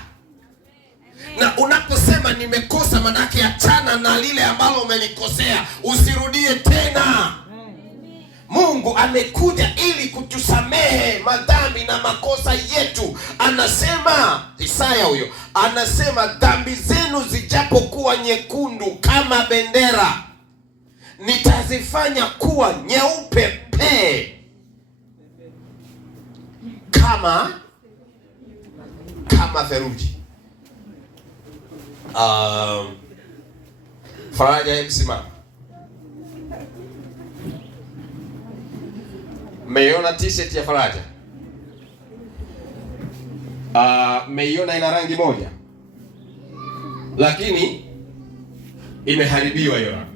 Na unaposema nimekosa, manake achana na lile ambalo umelikosea, usirudie tena. Mungu amekuja ili kutusamehe madhambi na makosa yetu. Anasema Isaya huyo, anasema dhambi zenu zijapokuwa nyekundu kama bendera, nitazifanya kuwa nyeupe pe kama theluji. Faraja, simama. Mmeiona t-shirt ya Faraja? Mmeiona ina rangi moja, lakini imeharibiwa hiyo rangi.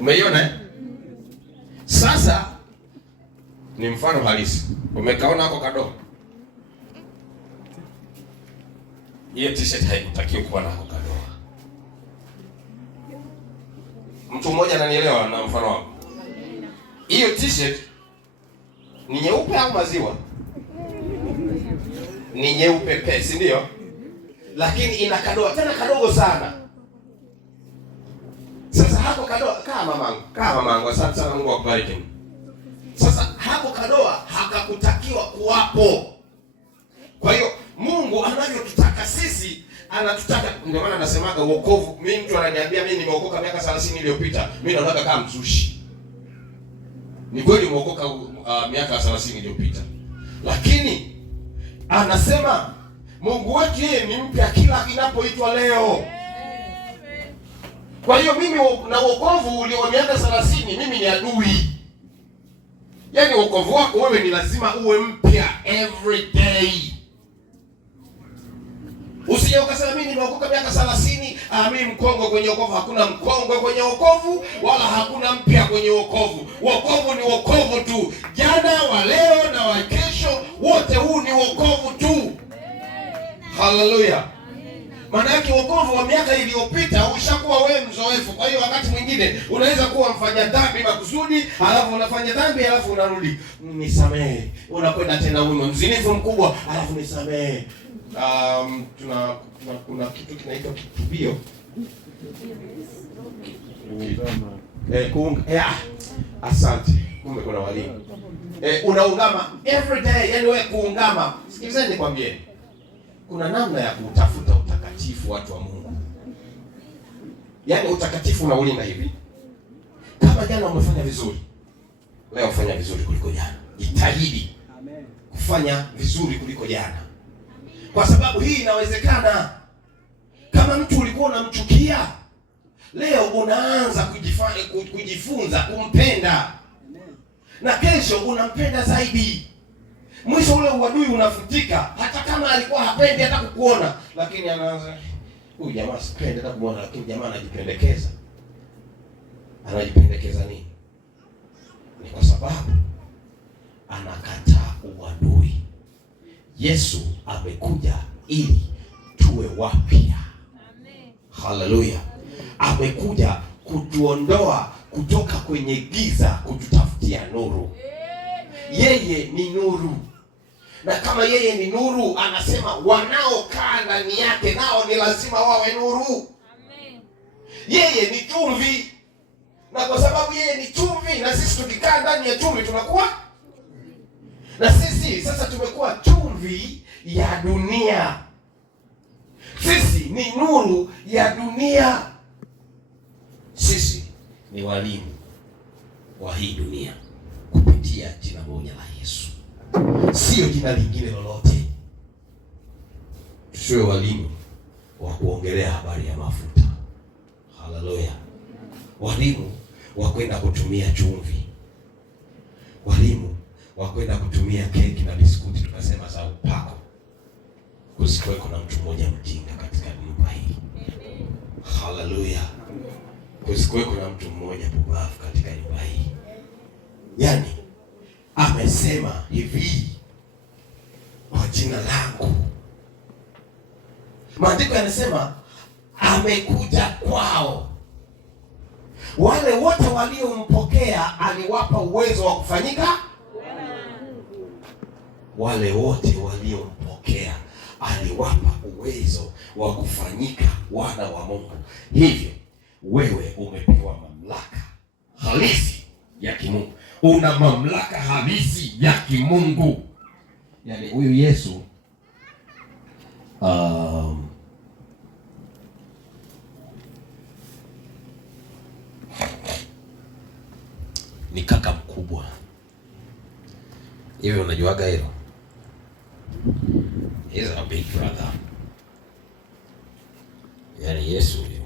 Umeiona? Sasa ni mfano halisi. Umekaona hapo kadogo? Hiyo t-shirt haikutakiwi kuwa na hapo kadogo. Mtu mmoja ananielewa na mfano wangu? Hiyo t-shirt ni nyeupe au maziwa? Ni nyeupe pe, si ndio? Lakini ina kadoa, tena kadogo sana. Sasa hapo kadoa, kaa mamangu, asante sana, Mungu akubariki. Sasa hapo kadoa hakakutakiwa kuwapo. Kwa hiyo Mungu anavyotutaka sisi, anatutaka, ndio maana nasemaga wokovu. Mimi mtu ananiambia mimi nimeokoka miaka 30 iliyopita, mimi naona kama mzushi. Ni kweli umeokoka miaka 30 iliyopita. Lakini anasema Mungu wetu yeye ni mpya kila inapoitwa leo. Kwa hiyo mimi na wokovu ulio miaka 30 mimi ni adui. Yaani wokovu wako wewe ni lazima uwe mpya every day. Usije ukasema mimi nimeokoka miaka 30, mimi mkongwe kwenye wokovu. Hakuna mkongwe kwenye wokovu wala hakuna mpya kwenye wokovu. Wokovu ni wokovu tu. Jana, wa leo na wa kesho, wote huu ni wokovu tu. Haleluya. Maana yake wokovu wa miaka iliyopita ushakuwa wewe mzoefu. Kwa hiyo wakati mwingine unaweza kuwa mfanya dhambi makusudi, alafu unafanya dhambi, alafu unarudi, nisamehe. Unakwenda tena huyo mzinifu mkubwa, alafu nisamehe. Kuna kitu kinaitwa kitubio. Asante. Kumbe kuna walimu. Unaungama every day, yani wewe kuungama. Sikilizeni nikwambie. Kuna namna ya kutafuta utakatifu, watu wa Mungu. Yaani utakatifu unaulinda hivi. Kama jana umefanya vizuri, leo fanya vizuri kuliko jana. Jitahidi kufanya vizuri kuliko jana. Kwa sababu hii inawezekana. Kama mtu ulikuwa unamchukia, leo unaanza kujifunza kumpenda. Na kesho unampenda zaidi. Mwisho ule uadui unafutika, hata kama alikuwa hapendi hata kukuona, lakini anaanza, huyu jamaa sipendi hata kumuona, lakini jamaa anajipendekeza. Anajipendekeza nini? Ni kwa sababu anakataa uadui. Yesu amekuja ili tuwe wapya. Amen. Haleluya. Amekuja kutuondoa kutoka kwenye giza kututafutia nuru. Yeye ni nuru. Na kama yeye ni nuru, anasema wanaokaa ndani yake nao ni lazima wawe nuru. Amen. Yeye ni chumvi. Na kwa sababu yeye ni chumvi, na sisi tukikaa ndani ya chumvi tunakuwa, na sisi sasa tumekuwa chumvi ya dunia. Sisi ni nuru ya dunia. Sisi ni walimu wa hii dunia kupitia jina moja la Yesu. Sio jina lingine lolote. Tusiwe walimu wa kuongelea habari ya mafuta. Haleluya. Walimu wa kwenda kutumia chumvi. Walimu wa kwenda kutumia keki na biskuti tunasema za upako. Kusikuweko na mtu mmoja mjinga katika nyumba hii. Haleluya. Kusikuweko na mtu mmoja pumbavu katika nyumba hii. Yaani amesema hivi, kwa jina langu. Maandiko yanasema amekuja kwao. Wale wote waliompokea aliwapa uwezo wa kufanyika. Wale wote waliompokea aliwapa uwezo wa kufanyika wana wa Mungu. Hivyo wewe umepewa mamlaka halisi ya kimungu. Una mamlaka halisi ya kimungu. Yaani huyu Yesu ni kaka mkubwa. Hivi unajuaga hilo? He's a big brother. Yaani Yesu ni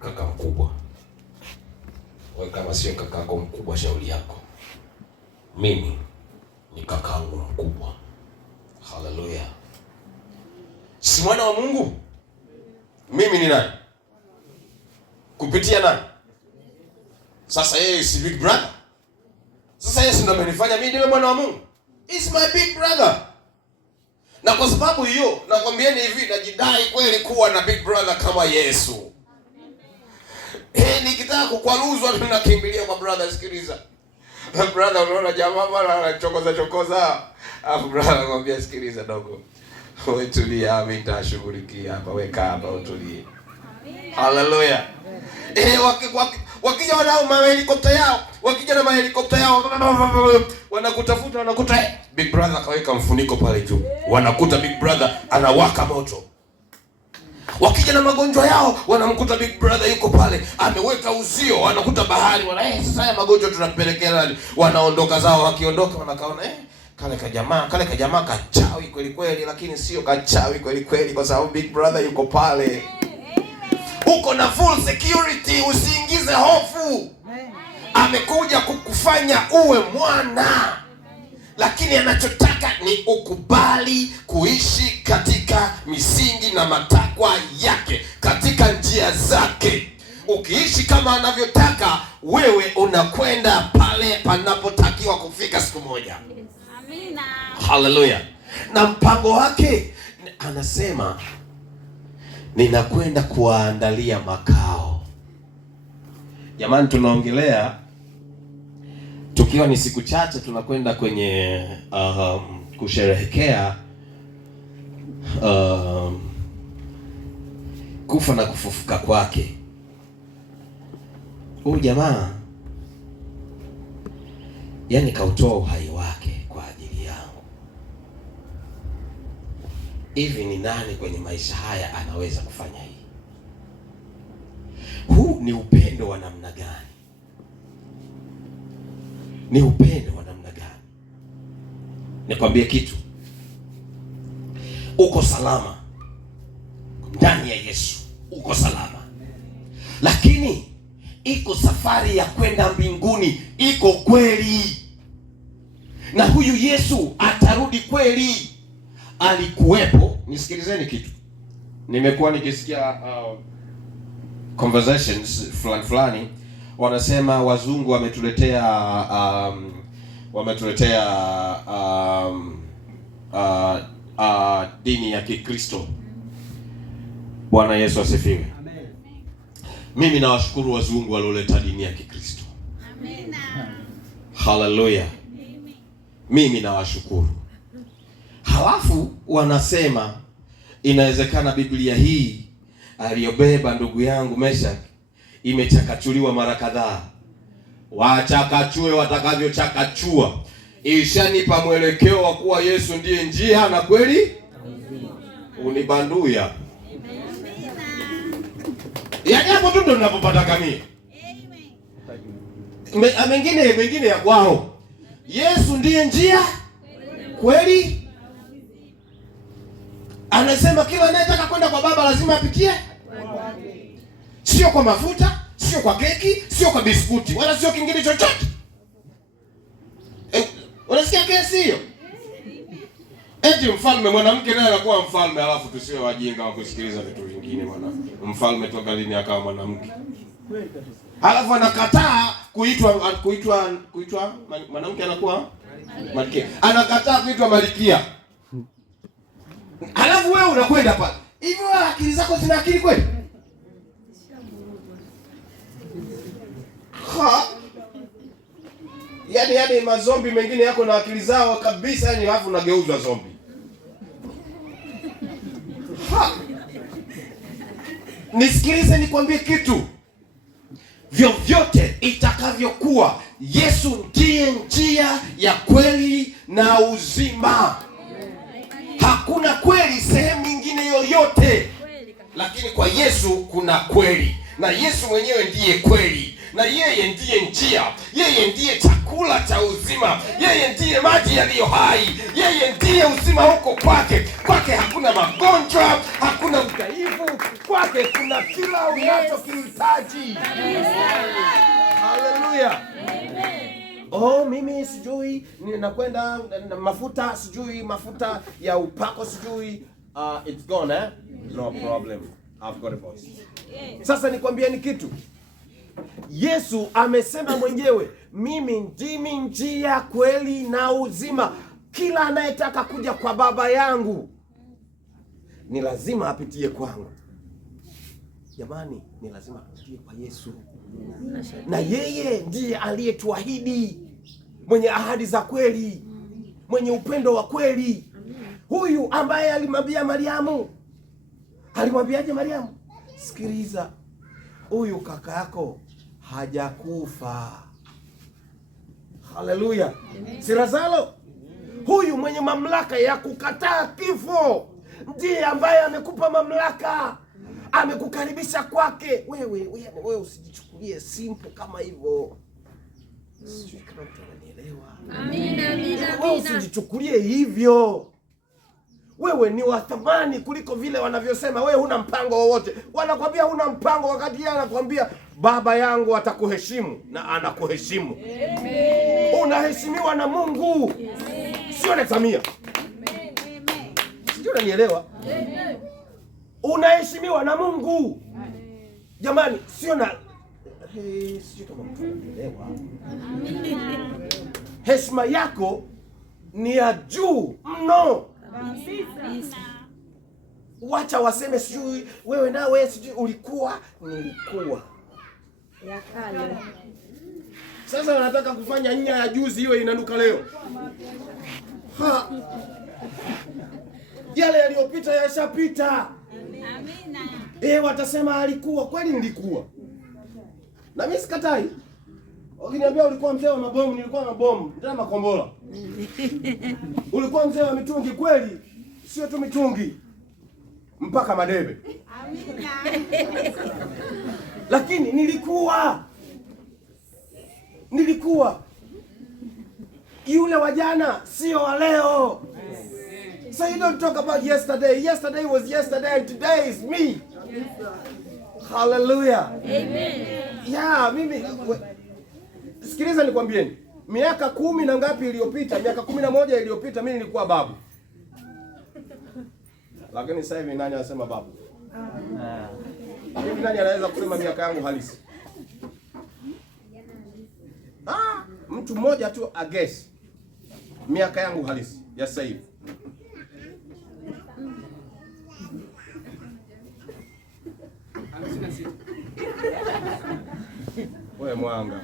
kaka mkubwa. Wewe kama sio kaka yako mkubwa, shauri yako. Mimi ni kakaangu mkubwa. Haleluya. Si mwana wa Mungu? Mimi ni nani? Kupitia nani? Sasa yeye si big brother. Sasa Yesu ndo amenifanya mimi niwe mwana wa Mungu. He's my big brother. Na kwa sababu hiyo nakwambieni hivi, najidai kweli kuwa na big brother kama Yesu. Nikitaka kukwaruzwa tunakimbilia kwa brother. Sikiliza. Brother, unaona jamaa bana anachokoza. Alafu brother anamwambia sikiliza dogo. Wewe tulia, mimi nitashughulikia hapa, weka hapa utulie. Haleluya. Wakija wanao mahelikopta yao, wakija na mahelikopta yao, wanakutafuta, wanakuta big brother kaweka mfuniko pale juu. Wanakuta big brother anawaka moto. Wakija na magonjwa yao, wanamkuta big brother yuko pale ameweka uzio, wanakuta bahari, sasa haya magonjwa tunampelekea nani? Wanaondoka zao, wakiondoka wanakaona kale kajamaa kachawi kweli kweli, lakini sio kachawi kweli kweli kwa sababu big brother yuko pale. Uko na full security, usiingize hofu. Amekuja kukufanya uwe mwana. Lakini anachotaka ni ukubali kuishi katika misingi na matakwa yake, katika njia zake. Ukiishi kama anavyotaka, wewe unakwenda pale panapotakiwa kufika siku moja. Amina. Haleluya. Na mpango wake anasema ninakwenda kuwaandalia makao. Jamani, tunaongelea tukiwa ni siku chache tunakwenda kwenye kusherehekea kufa na kufufuka kwake. Huyu jamaa yani kautoa uhai wake kwa ajili yangu. Hivi ni nani kwenye maisha haya anaweza kufanya hii? Huu ni upendo wa namna gani? Ni upendo wa namna gani? Nikwambie kitu. Uko salama ndani ya Yesu, uko salama. Lakini iko safari ya kwenda mbinguni, iko kweli. Na huyu Yesu atarudi kweli. Alikuwepo. Nisikilizeni kitu. Nimekuwa nikisikia conversations fulani wanasema wazungu wametuletea dini ya Kikristo. Bwana Yesu asifiwe. Amen. Mimi nawashukuru wazungu walioleta dini ya Kikristo. Amen. Haleluya. Mimi nawashukuru. Halafu wanasema inawezekana Biblia hii aliyobeba ndugu yangu Meshak imechakachuliwa mara kadhaa. Wachakachue watakavyochakachua. Ishanipa mwelekeo wa kuwa Yesu ndiye njia na kweli. Unibanduya. Ya jambo tu ndo ninapopata kamia. Mengine ya kwao. Yesu ndiye njia, kweli. Anasema kila anayetaka kwenda kwa Baba lazima apitie. Sio kwa mafuta, sio kwa keki, sio kwa biskuti, wala sio kingine chochote. Unasikia kesi hiyo? Eti mfalme mwanamke naye anakuwa mfalme, alafu tusiwe wajinga wa kusikiliza vitu vingine mwanamke. Mfalme toka lini akawa mwanamke? Alafu anakataa kuitwa mwanamke, anakuwa malkia. Anakataa kuitwa malkia. Alafu wewe unakwenda pale. Hivyo akili zako zina akili kweli? Yaani mazombi mengine yako na akili zao kabisa, yani alafu unageuzwa zombi. Nisikilize nikwambie kitu. Vyovyote itakavyokuwa, Yesu ndiye njia ya kweli na uzima. Hakuna kweli sehemu nyingine yoyote. Lakini kwa Yesu kuna kweli. Na Yesu mwenyewe ndiye kweli. na yeye ndiye njia, yeye ndiye chakula cha uzima, yeye ndiye maji yaliyo hai, yeye ndiye uzima huko kwake. Kwake hakuna magonjwa, hakuna udhaifu, kwake kuna kila unachokihitaji. Haleluya. Oh, mimi sijui ninakwenda mafuta, sijui mafuta ya upako, sijui it's gone, eh? No problem. I've got a voice. Sasa nikwambieni kitu. Yesu amesema mwenyewe, mimi ndimi njia, kweli na uzima. Kila anayetaka kuja kwa Baba yangu ni lazima apitie kwangu. Jamani, ni lazima apitie kwa Yesu. Na yeye ndiye aliyetuahidi, mwenye ahadi za kweli, mwenye upendo wa kweli. Huyu ambaye alimwambia Mariamu, alimwambiaje Mariamu? Sikiliza, huyu kaka yako hajakufa. Haleluya. Si Lazaro? Huyu mwenye mamlaka ya kukataa kifo ndiye ambaye amekupa mamlaka, amekukaribisha kwake. Wewe usijichukulie simple kama hivyo. Sijui kama mtu ananielewa. Amina. Wewe usijichukulie hivyo. Wewe ni wa thamani kuliko vile wanavyosema. Wewe huna mpango wowote. Wanakwambia huna mpango, wakati yeye anakwambia Baba yangu atakuheshimu na anakuheshimu. Amen. Unaheshimiwa na Mungu. Sio na Samia. Sijui unanielewa? Unaheshimiwa na Mungu. Jamani, sio na sijui kama mtu ananielewa. Heshima yako ni ya juu mno. Wacha waseme sijui wewe nawe sijui ulikuwa, nilikuwa ya kale. Sasa wanataka kufanya nya ya juzi iwe inanuka leo. Yale yaliyopita yashapita. Amina. Watasema alikuwa, kweli nilikuwa. Na mimi sikatai. Ukiniambia ulikuwa mzee wa mabomu, nilikuwa mabomu, ndio makombora. Ulikuwa mzee wa mitungi, kweli, sio tu mitungi, mpaka madebe. Amina. Lakini nilikuwa yule wa jana, sio wa leo. So you don't talk about yesterday. Yesterday was yesterday and today is me. Hallelujah. Amen. Yeah, mimi sikiliza nikwambieni. Miaka 10 na ngapi iliyopita, miaka 11 iliyopita mimi nilikuwa babu. Lakini sasa hivi nani anasema babu? Hivi nani anaweza kusema miaka yangu halisi? Mtu mmoja tu aguess miaka yangu halisi ya sasa hivi. Wewe mwanga.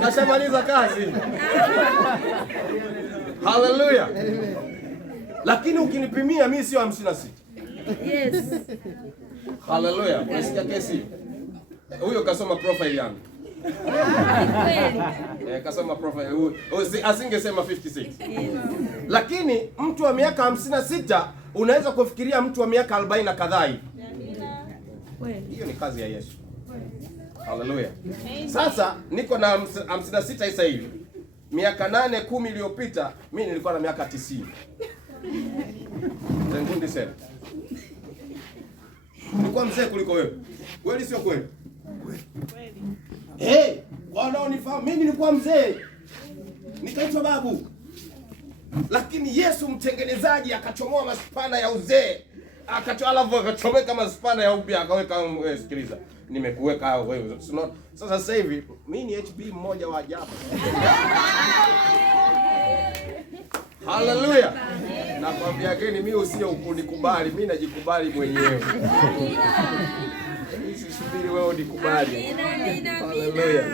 Nashamaliza kazi. Hallelujah. Lakini ukinipimia mimi sio 56. Yes. Hallelujah. Unasikia kesi? Huyo kasoma profile yangu. Kasoma profile. Asingesema 56. Lakini mtu wa miaka 56 unaweza kufikiria mtu wa miaka 40 na kadhaa hivi. Hiyo ni kazi ya Yesu. Hallelujah. Sasa niko na 56 sasa hivi. Miaka 8-10 iliyopita mimi nilikuwa na miaka 90. Ngundi sana. Nilikuwa mzee kuliko wewe. Kweli sio kweli? Kweli. Wanaonifahamu mimi nilikuwa mzee. Nikaitwa babu. Lakini Yesu mtengenezaji akachomoa maspana ya uzee. Akachomeka maspana ya upya akaweka. Sikiliza, nimekuweka wewe. Sasa sasa hivi mimi ni HB mmoja wa ajabu. Hallelujah. Nakwambia geni mimi usije ukunikubali, mimi najikubali mwenyewe. Usisubiri wewe unikubali. Hallelujah.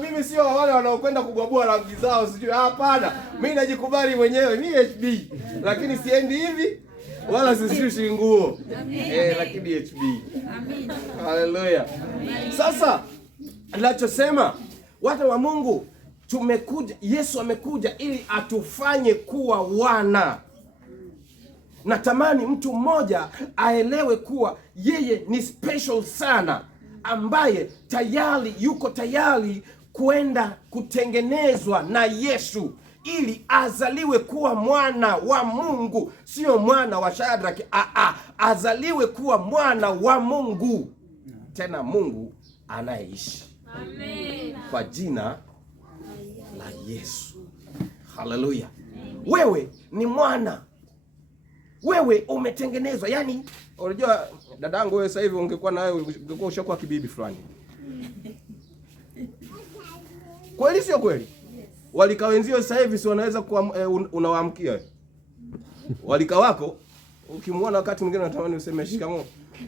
Mimi sio wale wanaokwenda kugwabua rangi zao sijui. Hapana. Mimi najikubali mwenyewe, mimi HB. Lakini siendi hivi wala sishushi nguo. Lakini HB. Amen. Hallelujah. Sasa ninachosema watu wa Mungu tumekuja, Yesu amekuja ili atufanye kuwa wana. natamani mtu mmoja aelewe kuwa yeye ni special sana, ambaye tayari yuko tayari kwenda kutengenezwa na Yesu ili azaliwe kuwa mwana wa Mungu, sio mwana wa Shadraki. Azaliwe kuwa mwana wa Mungu, tena Mungu anayeishi. Amen. Kwa jina la Yesu. Haleluya. Wewe ni mwana, wewe umetengenezwa. Yani unajua dadangu, wewe sasa hivi ungekuwa na wewe ungekuwa ushakuwa kibibi fulani. Kweli sio kweli? Walika wenzio sasa hivi si wanaweza kuwa unawaamkia. Walika wako ukimwona wakati mwingine unatamani useme shikamoo,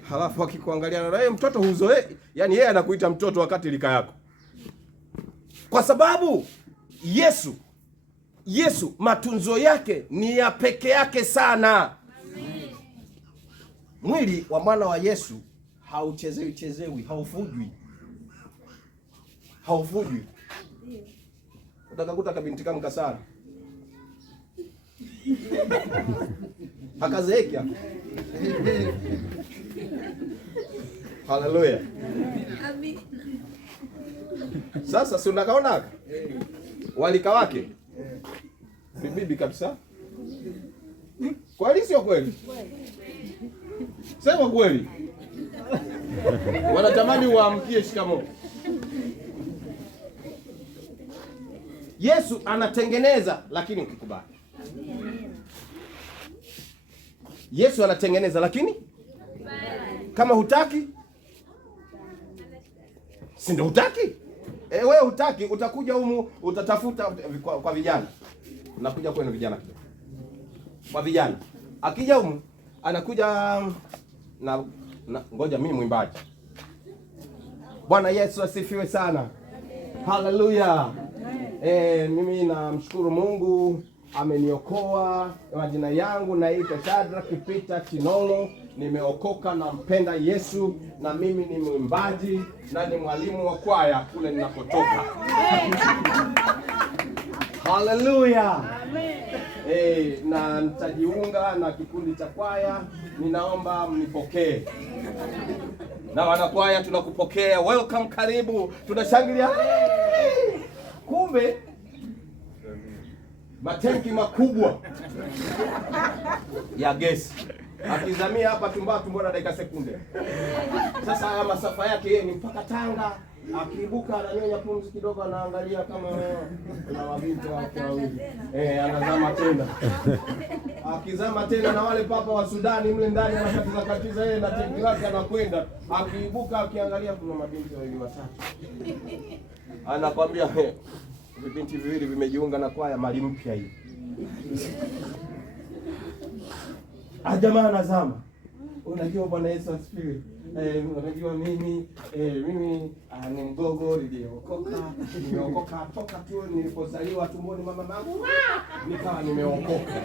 halafu akikuangalia na yeye mtoto huzoe, yani yeye anakuita mtoto wakati lika yako. Kwa sababu Yesu matunzo yake ni ya peke yake sana. Mwili wa mwana wa Yesu hauchezewi, haufujwi. Utakakuta kabinti kama Kasara akazeeka. Haleluya. Amen. Sasa si unakaona walika wake bibi kabisa. Kweli sio kweli? Sema kweli. Wanatamani waamkie shikamoo. Yesu anatengeneza, lakini ukikubali. Yesu anatengeneza, lakini kama hutaki, si ndio hutaki? Wewe hutaki, utakuja humu utatafuta kwa vijana. Unakuja kwenu vijana kidogo. Kwa vijana. Akija humu anakuja na ngoja mimi mwimbaji. Bwana Yesu asifiwe sana. Haleluya. Mimi namshukuru Mungu ameniokoa. Majina yangu naitwa Shadrack Peter Chinolo. Nimeokoka na mpenda Yesu, na mimi ni mwimbaji na ni mwalimu wa kwaya kule ninapotoka. Haleluya. Na nitajiunga na kikundi cha kwaya. Ninaomba mnipokee. Na wanakwaya tunakupokea. Welcome, karibu. Tunashangilia. Kumbe matenki makubwa ya gesi akizamia hapa Tumbatu mbona dakika sekunde. Sasa haya masafa yake yeye ni mpaka Tanga. Akiibuka ananyonya pumzi kidogo, anaangalia kama na mabinti wake wawili. Anazama tena. Akizama tena na wale papa wa Sudani mle ndani anakatiza yeye na tenki lake anakwenda. Akiibuka akiangalia kuna mabinti wawili watatu. Anakwambia vibinti viwili vimejiunga na kwaya mali mpya hii. Jamaa anazama. Unajua Bwana Yesu asifiwe. Unajua mimi ni mgogo nimeokoka toka tu nilipozaliwa tumboni mama yangu. Nikawa nimeokoka.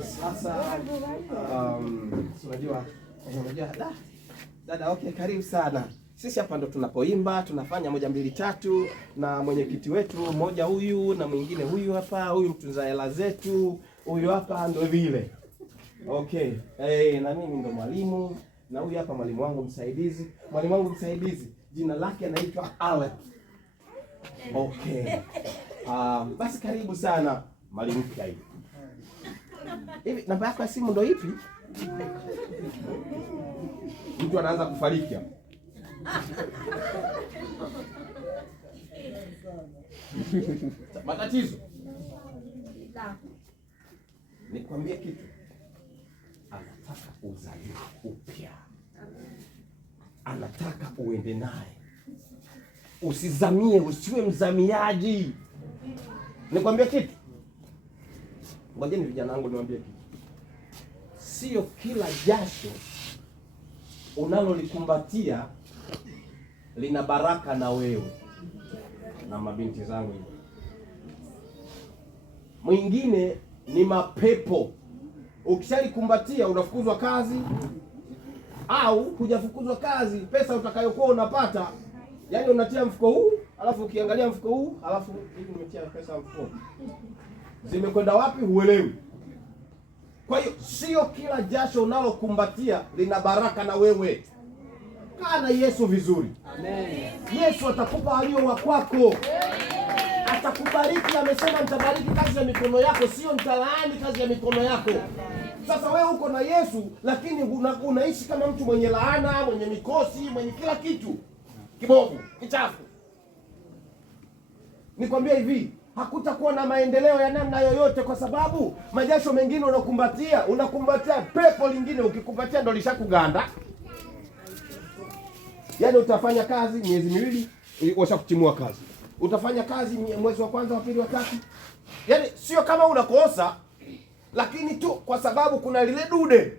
Sasa unajua dada, okay, karibu sana. Sisi hapa ndo tunapoimba, tunafanya 1 2 3 na mwenyekiti wetu mmoja huyu na mwingine huyu hapa, huyu mtunza hela zetu, huyu hapa ndo vile. Okay. Na mimi ndo mwalimu na huyu hapa mwalimu wangu msaidizi. Mwalimu wangu msaidizi jina lake anaitwa Alex. Okay. Basi karibu sana mwalimu mpya hivi. Hivi namba yako ya simu ndo ipi? Mtu anaanza kufariki hapo. Matatizo. Nikwambie kitu. Anataka uzaliwe upya. Anataka uende naye. Usizamie, usiwe mzamiaji. Nikwambie kitu. Ngojeni vijana wangu niwaambie kitu. Sio kila jasho unalolikumbatia lina baraka na wewe na mabinti zangu hivi. Mwingine ni mapepo. Ukishalikumbatia unafukuzwa kazi, au hujafukuzwa kazi, pesa utakayokuwa unapata, yani unatia mfuko huu, alafu ukiangalia mfuko huu, alafu hivi nimetia pesa mfuko. Zimekwenda wapi huelewi. Kwa hiyo sio kila jasho unalokumbatia lina baraka na wewe. Kaa na Yesu vizuri. Amen. Yesu atakupa alio wa kwako. Atakubariki, amesema nitabariki kazi ya mikono yako, sio nitalaani kazi ya mikono yako. Sasa wewe uko na Yesu lakini unaishi kama mtu mwenye laana, mwenye mikosi, mwenye kila kitu kibovu, kichafu. Nikwambia hivi, hakutakuwa na maendeleo ya namna yoyote, kwa sababu majasho mengine unakumbatia pepo lingine, ukikumbatia ndo lishakuganda. Yaani utafanya kazi miezi miwili washakutimua kazi. Utafanya kazi mwezi wa kwanza, wa pili, wa tatu. Yaani sio kama unakosa, lakini tu kwa sababu kuna lile dude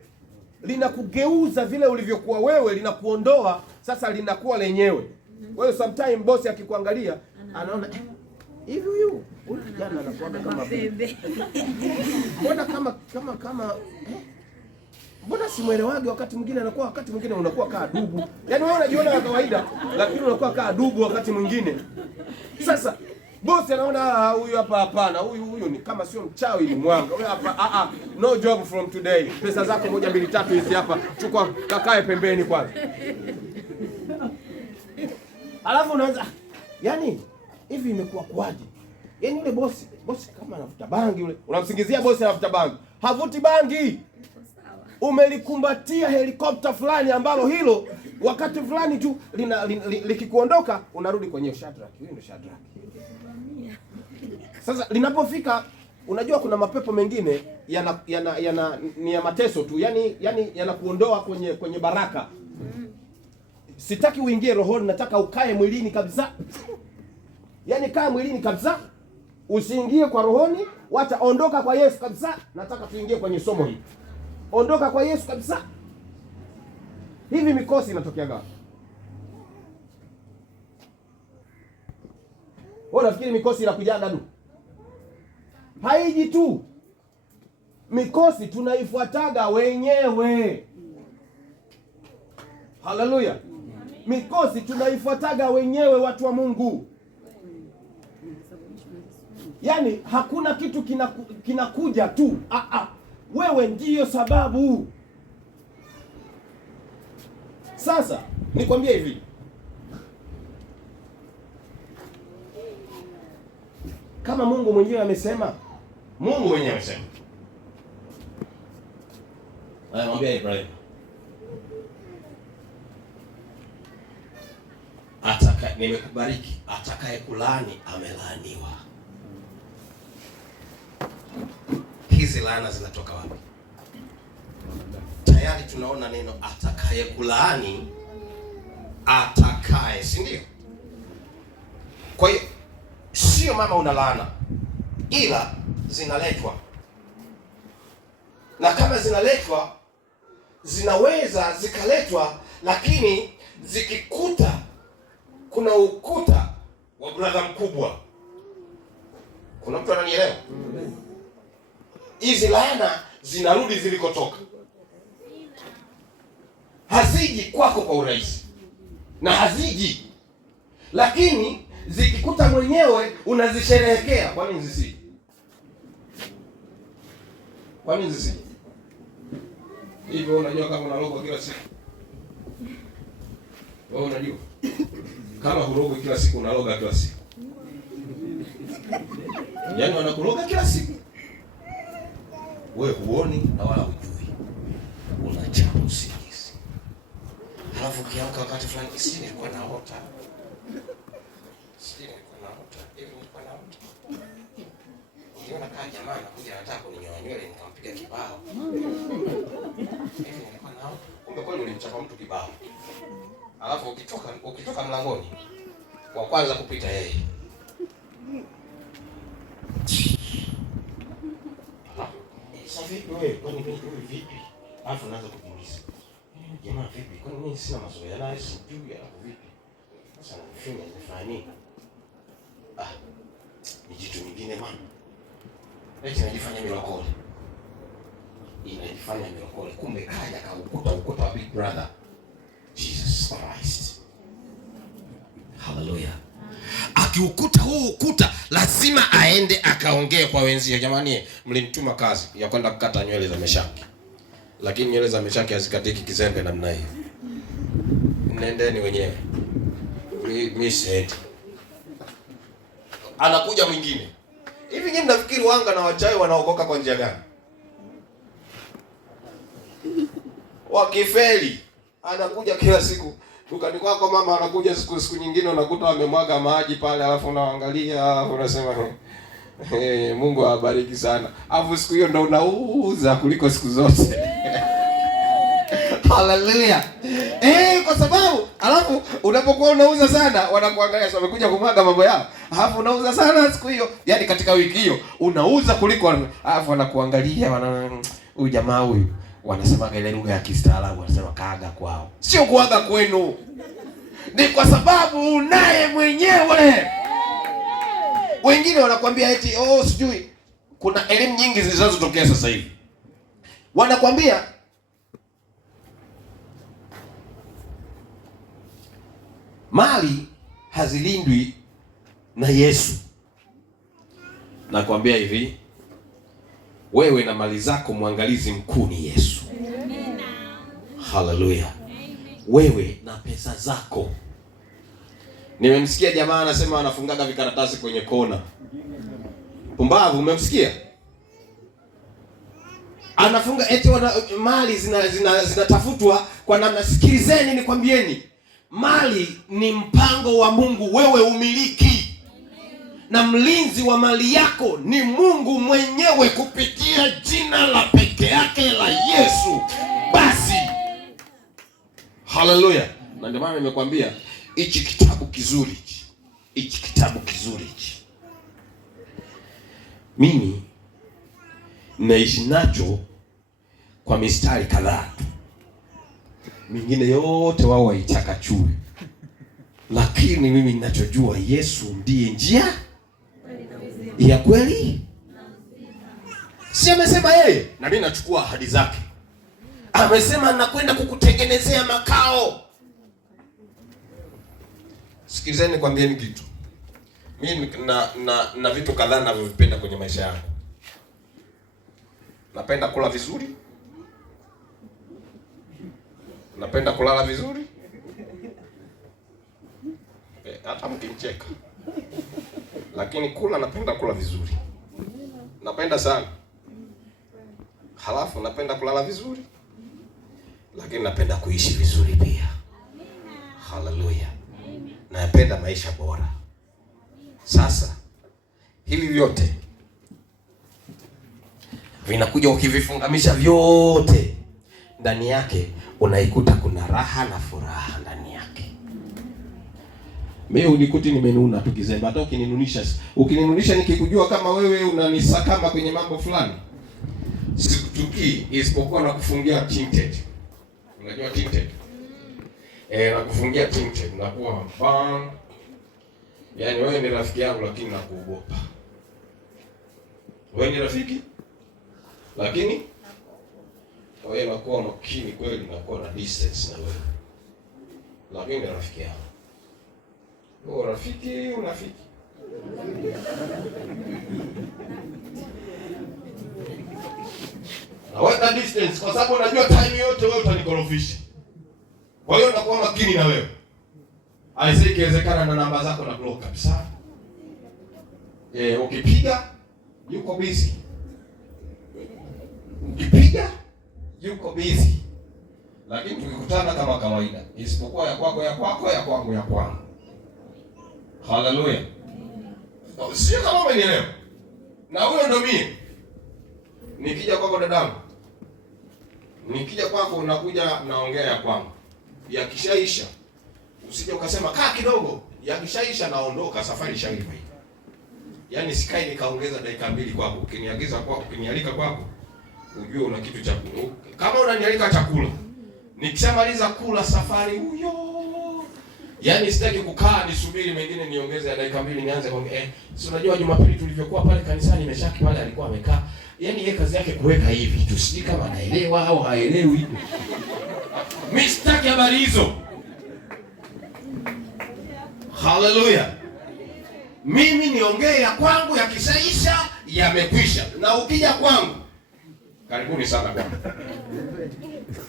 linakugeuza vile ulivyokuwa wewe, linakuondoa, sasa linakuwa lenyewe. Wewe sometimes boss akikuangalia anaona hivi huyu kijana anakuwa kama bebe. Mbona kama mbona simuelewage, wakati mwingine anakuwa, wakati mwingine unakuwa kaa dubu. Yaani wewe unajiona ya kawaida lakini unakuwa kaa dubu wakati mwingine. Sasa bosi anaona huyu hapa hapana, huyu ni kama sio mchawi, ni mwanga. Huyu hapa no job from today. Pesa zako 1 2 3 hizi hapa, chukua kakae pembeni kwanza. Alafu unaanza yaani hivi imekuwa kwaje? Yaani yule bosi kama anavuta bangi yule. Unamsingizia bosi anavuta bangi. Havuti bangi. Umelikumbatia helikopta fulani ambalo hilo wakati fulani tu likikuondoka unarudi kwenye Shadrach. Hiyo ndio Shadrach. Sasa linapofika, unajua kuna mapepo mengine ni ya mateso tu. Yaani yanakuondoa kwenye baraka. Sitaki uingie rohoni, nataka ukae mwilini kabisa. Yaani kaa mwilini kabisa. Usiingie kwa rohoni, wacha ondoka kwa Yesu kabisa. Nataka tuingie kwenye somo hili. Ondoka kwa Yesu kabisa. Hivi mikosi inatokea gapi? Wewe unafikiri mikosi inakujaga tu? Haiji tu. Mikosi tunaifuataga wenyewe. Haleluya. Mikosi tunaifuataga wenyewe, watu wa Mungu. Yaani hakuna kitu kinakuja tu. Wewe ndiyo sababu. Sasa nikwambie hivi, kama Mungu mwenyewe amesema, mwambie Ibrahim, nimekubariki, atakaye kulaani amelaaniwa. Hizi laana zinatoka wapi? Tayari tunaona neno atakaye kulaani, atakaye, si ndio? Kwa hiyo sio mama una laana, ila zinaletwa. Na kama zinaletwa, zinaweza zikaletwa, lakini zikikuta kuna ukuta wa brother mkubwa. Kuna mtu ananielewa? Hizi laana zinarudi zilikotoka. Haziji kwako kwa urahisi. Na haziji. Lakini zikikuta mwenyewe unazisherehekea. Kwa nini zisije? Kwa nini zisije? Hivyo unajua kama unaloga kila siku. Wewe unajua? Kama hurogi kila siku, unaloga kila siku. Yaani wanakuroga kila siku. Wewe huoni na wala hujui. Unachapa usingizi. Halafu ukiamka wakati fulani, sisi nilikuwa naota. Ukiona kama jamaa anakuja anataka kuninyoa nywele, nikampiga kibao. Hivi nilikuwa naota. Kumbe kweli ulimchapa mtu kibao. Halafu ukitoka mlangoni, wa kwanza kupita yeye. Vipi wewe? Kwani vipi? Alafu naanza kujiuliza. Jamaa vipi? Kwani mimi sina mazoea naye, sijui alafu vipi? Sasa nifanye nini? Ni jitu nyingine mama. Eti najifanya milokole. Inajifanya milokole. Kumbe kaja kaukuta wa big brother. Jesus Christ. Hallelujah. Akiukuta huu ukuta lazima aende akaongee kwa wenzio, jamani mlinituma kazi ya kwenda kukata nywele za Meshaki, lakini nywele za Meshaki hazikatiki kizembe namna hiyo. Nendeni wenyewe. Mimi said. Anakuja mwingine. Hivi nyinyi mnafikiri wanga na wachawi wanaokoka kwa njia gani? Wakifeli, anakuja kila siku. Dukani kwako mama anakuja siku nyingine unakuta wamemwaga maji pale, alafu unaangalia unasema Mungu awabariki sana. Alafu siku hiyo ndo unauza kuliko siku zote. Hallelujah. Kwa sababu alafu unapokuwa unauza sana wanakuangalia sasa wamekuja kumwaga mambo yao. Alafu unauza sana siku hiyo, yani katika wiki hiyo unauza kuliko, alafu wanakuangalia huyu jamaa huyu, wanasema ile lugha ya kistaarabu, wanasema kaaga kwao. Sio kuaga kwenu. Ni kwa sababu unaye mwenyewe. Wengine wanakuambia eti sijui kuna elimu nyingi zinazotokea sasa hivi. Wanakuambia mali hazilindwi na Yesu. Nakwambia hivi, wewe na mali zako mwangalizi mkuu ni Yesu. Amen. Hallelujah. Wewe na pesa zako. Nimemsikia jamaa anasema anafungaga vikaratasi kwenye kona. Pumbavu, umemsikia? Anafunga eti mali zinatafutwa kwa namna. Sikilizeni nikwambieni. Mali ni mpango wa Mungu, wewe umiliki. Na mlinzi wa mali yako ni Mungu mwenyewe kupitia jina la peke yake la Yesu. Basi. Hallelujah. Na ndio maana nimekwambia hichi kitabu kizuri hichi. Hichi kitabu kizuri hichi. Mimi naishi nacho kwa mistari kadhaa. Mingine yote wao waichakachue. Lakini mimi ninachojua Yesu ndiye njia ya kweli. Si amesema yeye? Na mimi nachukua ahadi zake. Amesema nakwenda kukutengenezea makao. Sikilizeni nikwambieni kitu. Mimi na vitu kadhaa ninavyovipenda kwenye maisha yangu. Napenda kula vizuri. Napenda kulala vizuri. Hata mkinicheka. Lakini napenda kula vizuri. Napenda sana. Halafu napenda kulala vizuri. Lakini napenda kuishi vizuri pia. Hallelujah. Napenda maisha bora. Sasa hivi vyote vinakuja ukivifungamisha vyote, ndani yake unaikuta kuna raha na furaha ndani yake. Mimi unikuti nimenuna tu kizembe. Hata ukininunisha nikikujua kama wewe unanisakama kwenye mambo fulani, sikutukii isipokuwa na kufungia tinted. Unajua tinted? Na kufungia tinted na kuwa bang. Yaani wewe ni rafiki yangu lakini nakuogopa. Wewe ni rafiki lakini wewe unakuwa makini kweli, unakuwa na distance na wewe. Lakini ni rafiki yangu. Wewe unafiki. Na weka distance kwa sababu unajua time yote wewe utanikorofisha. Kwa hiyo nakuwa makini na wewe. Aisee, ikiwezekana na namba zako na block kabisa. Ukipiga yuko busy. Ukipiga yuko busy. Lakini tukikutana kama kawaida, isipokuwa ya kwako ya kwako, ya kwangu ya kwangu. Hallelujah. Sio kama umenielewa. Na huyo ndo mimi. Nikija kwako dadangu. Nikija kwako unakuja naongea ya kwangu. Yakishaisha usije ukasema kaa kidogo. Yakishaisha naondoka, safari ishaiva hii. Yaani sikai nikaongeza dakika 2 kwako. Ukiniagiza kwako, ukinialika kwako, ujue una kitu cha kula. Kama unanialika chakula, nikishamaliza kula safari huyo. Yaani sitaki kukaa nisubiri mengine niongeze dakika 2 nianze kuongea. Si unajua Jumapili tulivyokuwa pale kanisani Meshaki pale alikuwa amekaa. Yaani yeye kazi yake kuweka hivi. Tusiji kama anaelewa au haelewi. Mimi sitaki habari hizo. Hallelujah. Mimi niongee ya kwangu, yakishaisha yamekwisha. Na ukija kwangu, karibuni sana kwangu.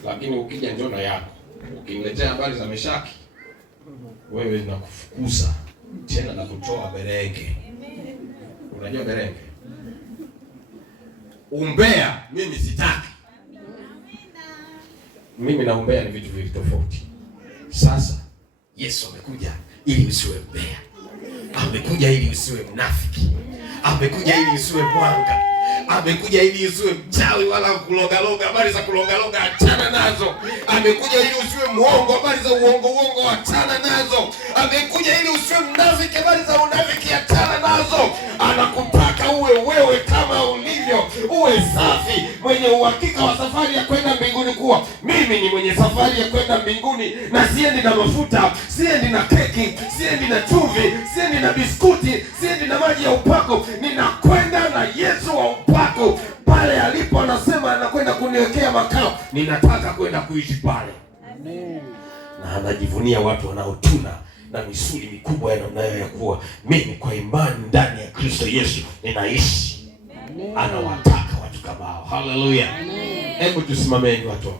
Lakini ukija njoo na yako. Ukiniletea habari za Meshaki, wewe nakufukuza tena na kutoa berenge. Unajua berenge? Umbea mimi sitaki. Mimi na umbea ni vitu viwili tofauti. Sasa Yesu amekuja ili usiwe mbea. Amekuja ili usiwe mnafiki. Amekuja ili usiwe mwanga. Amekuja ili usiwe mchawi wala kulogaloga. Habari za kulogaloga achana nazo. Amekuja ili usiwe muongo. Habari za uongo achana nazo. Amekuja ili usiwe mnafiki. Habari za unafiki achana nazo. Anakutaka uwe wewe kama ulivyo, uwe safi, mwenye uhakika wa safari ya kwenda mbinguni, kuwa mimi ni mwenye safari ya kwenda mbinguni, na siendi na mafuta, siendi na keki, siendi na chumvi, siendi na biskuti, siendi na maji ya upako. Ninakwenda na Yesu wa upako. Pale alipo anasema anakwenda kuniwekea makao. Ninataka kwenda kuishi pale. Amen. Na anajivunia watu wanaotuna na misuli mikubwa ya namna ya kuwa mimi kwa imani ndani ya Kristo Yesu ninaishi. Anawataka watu kama hao. Haleluya. Hebu tusimameni watu wa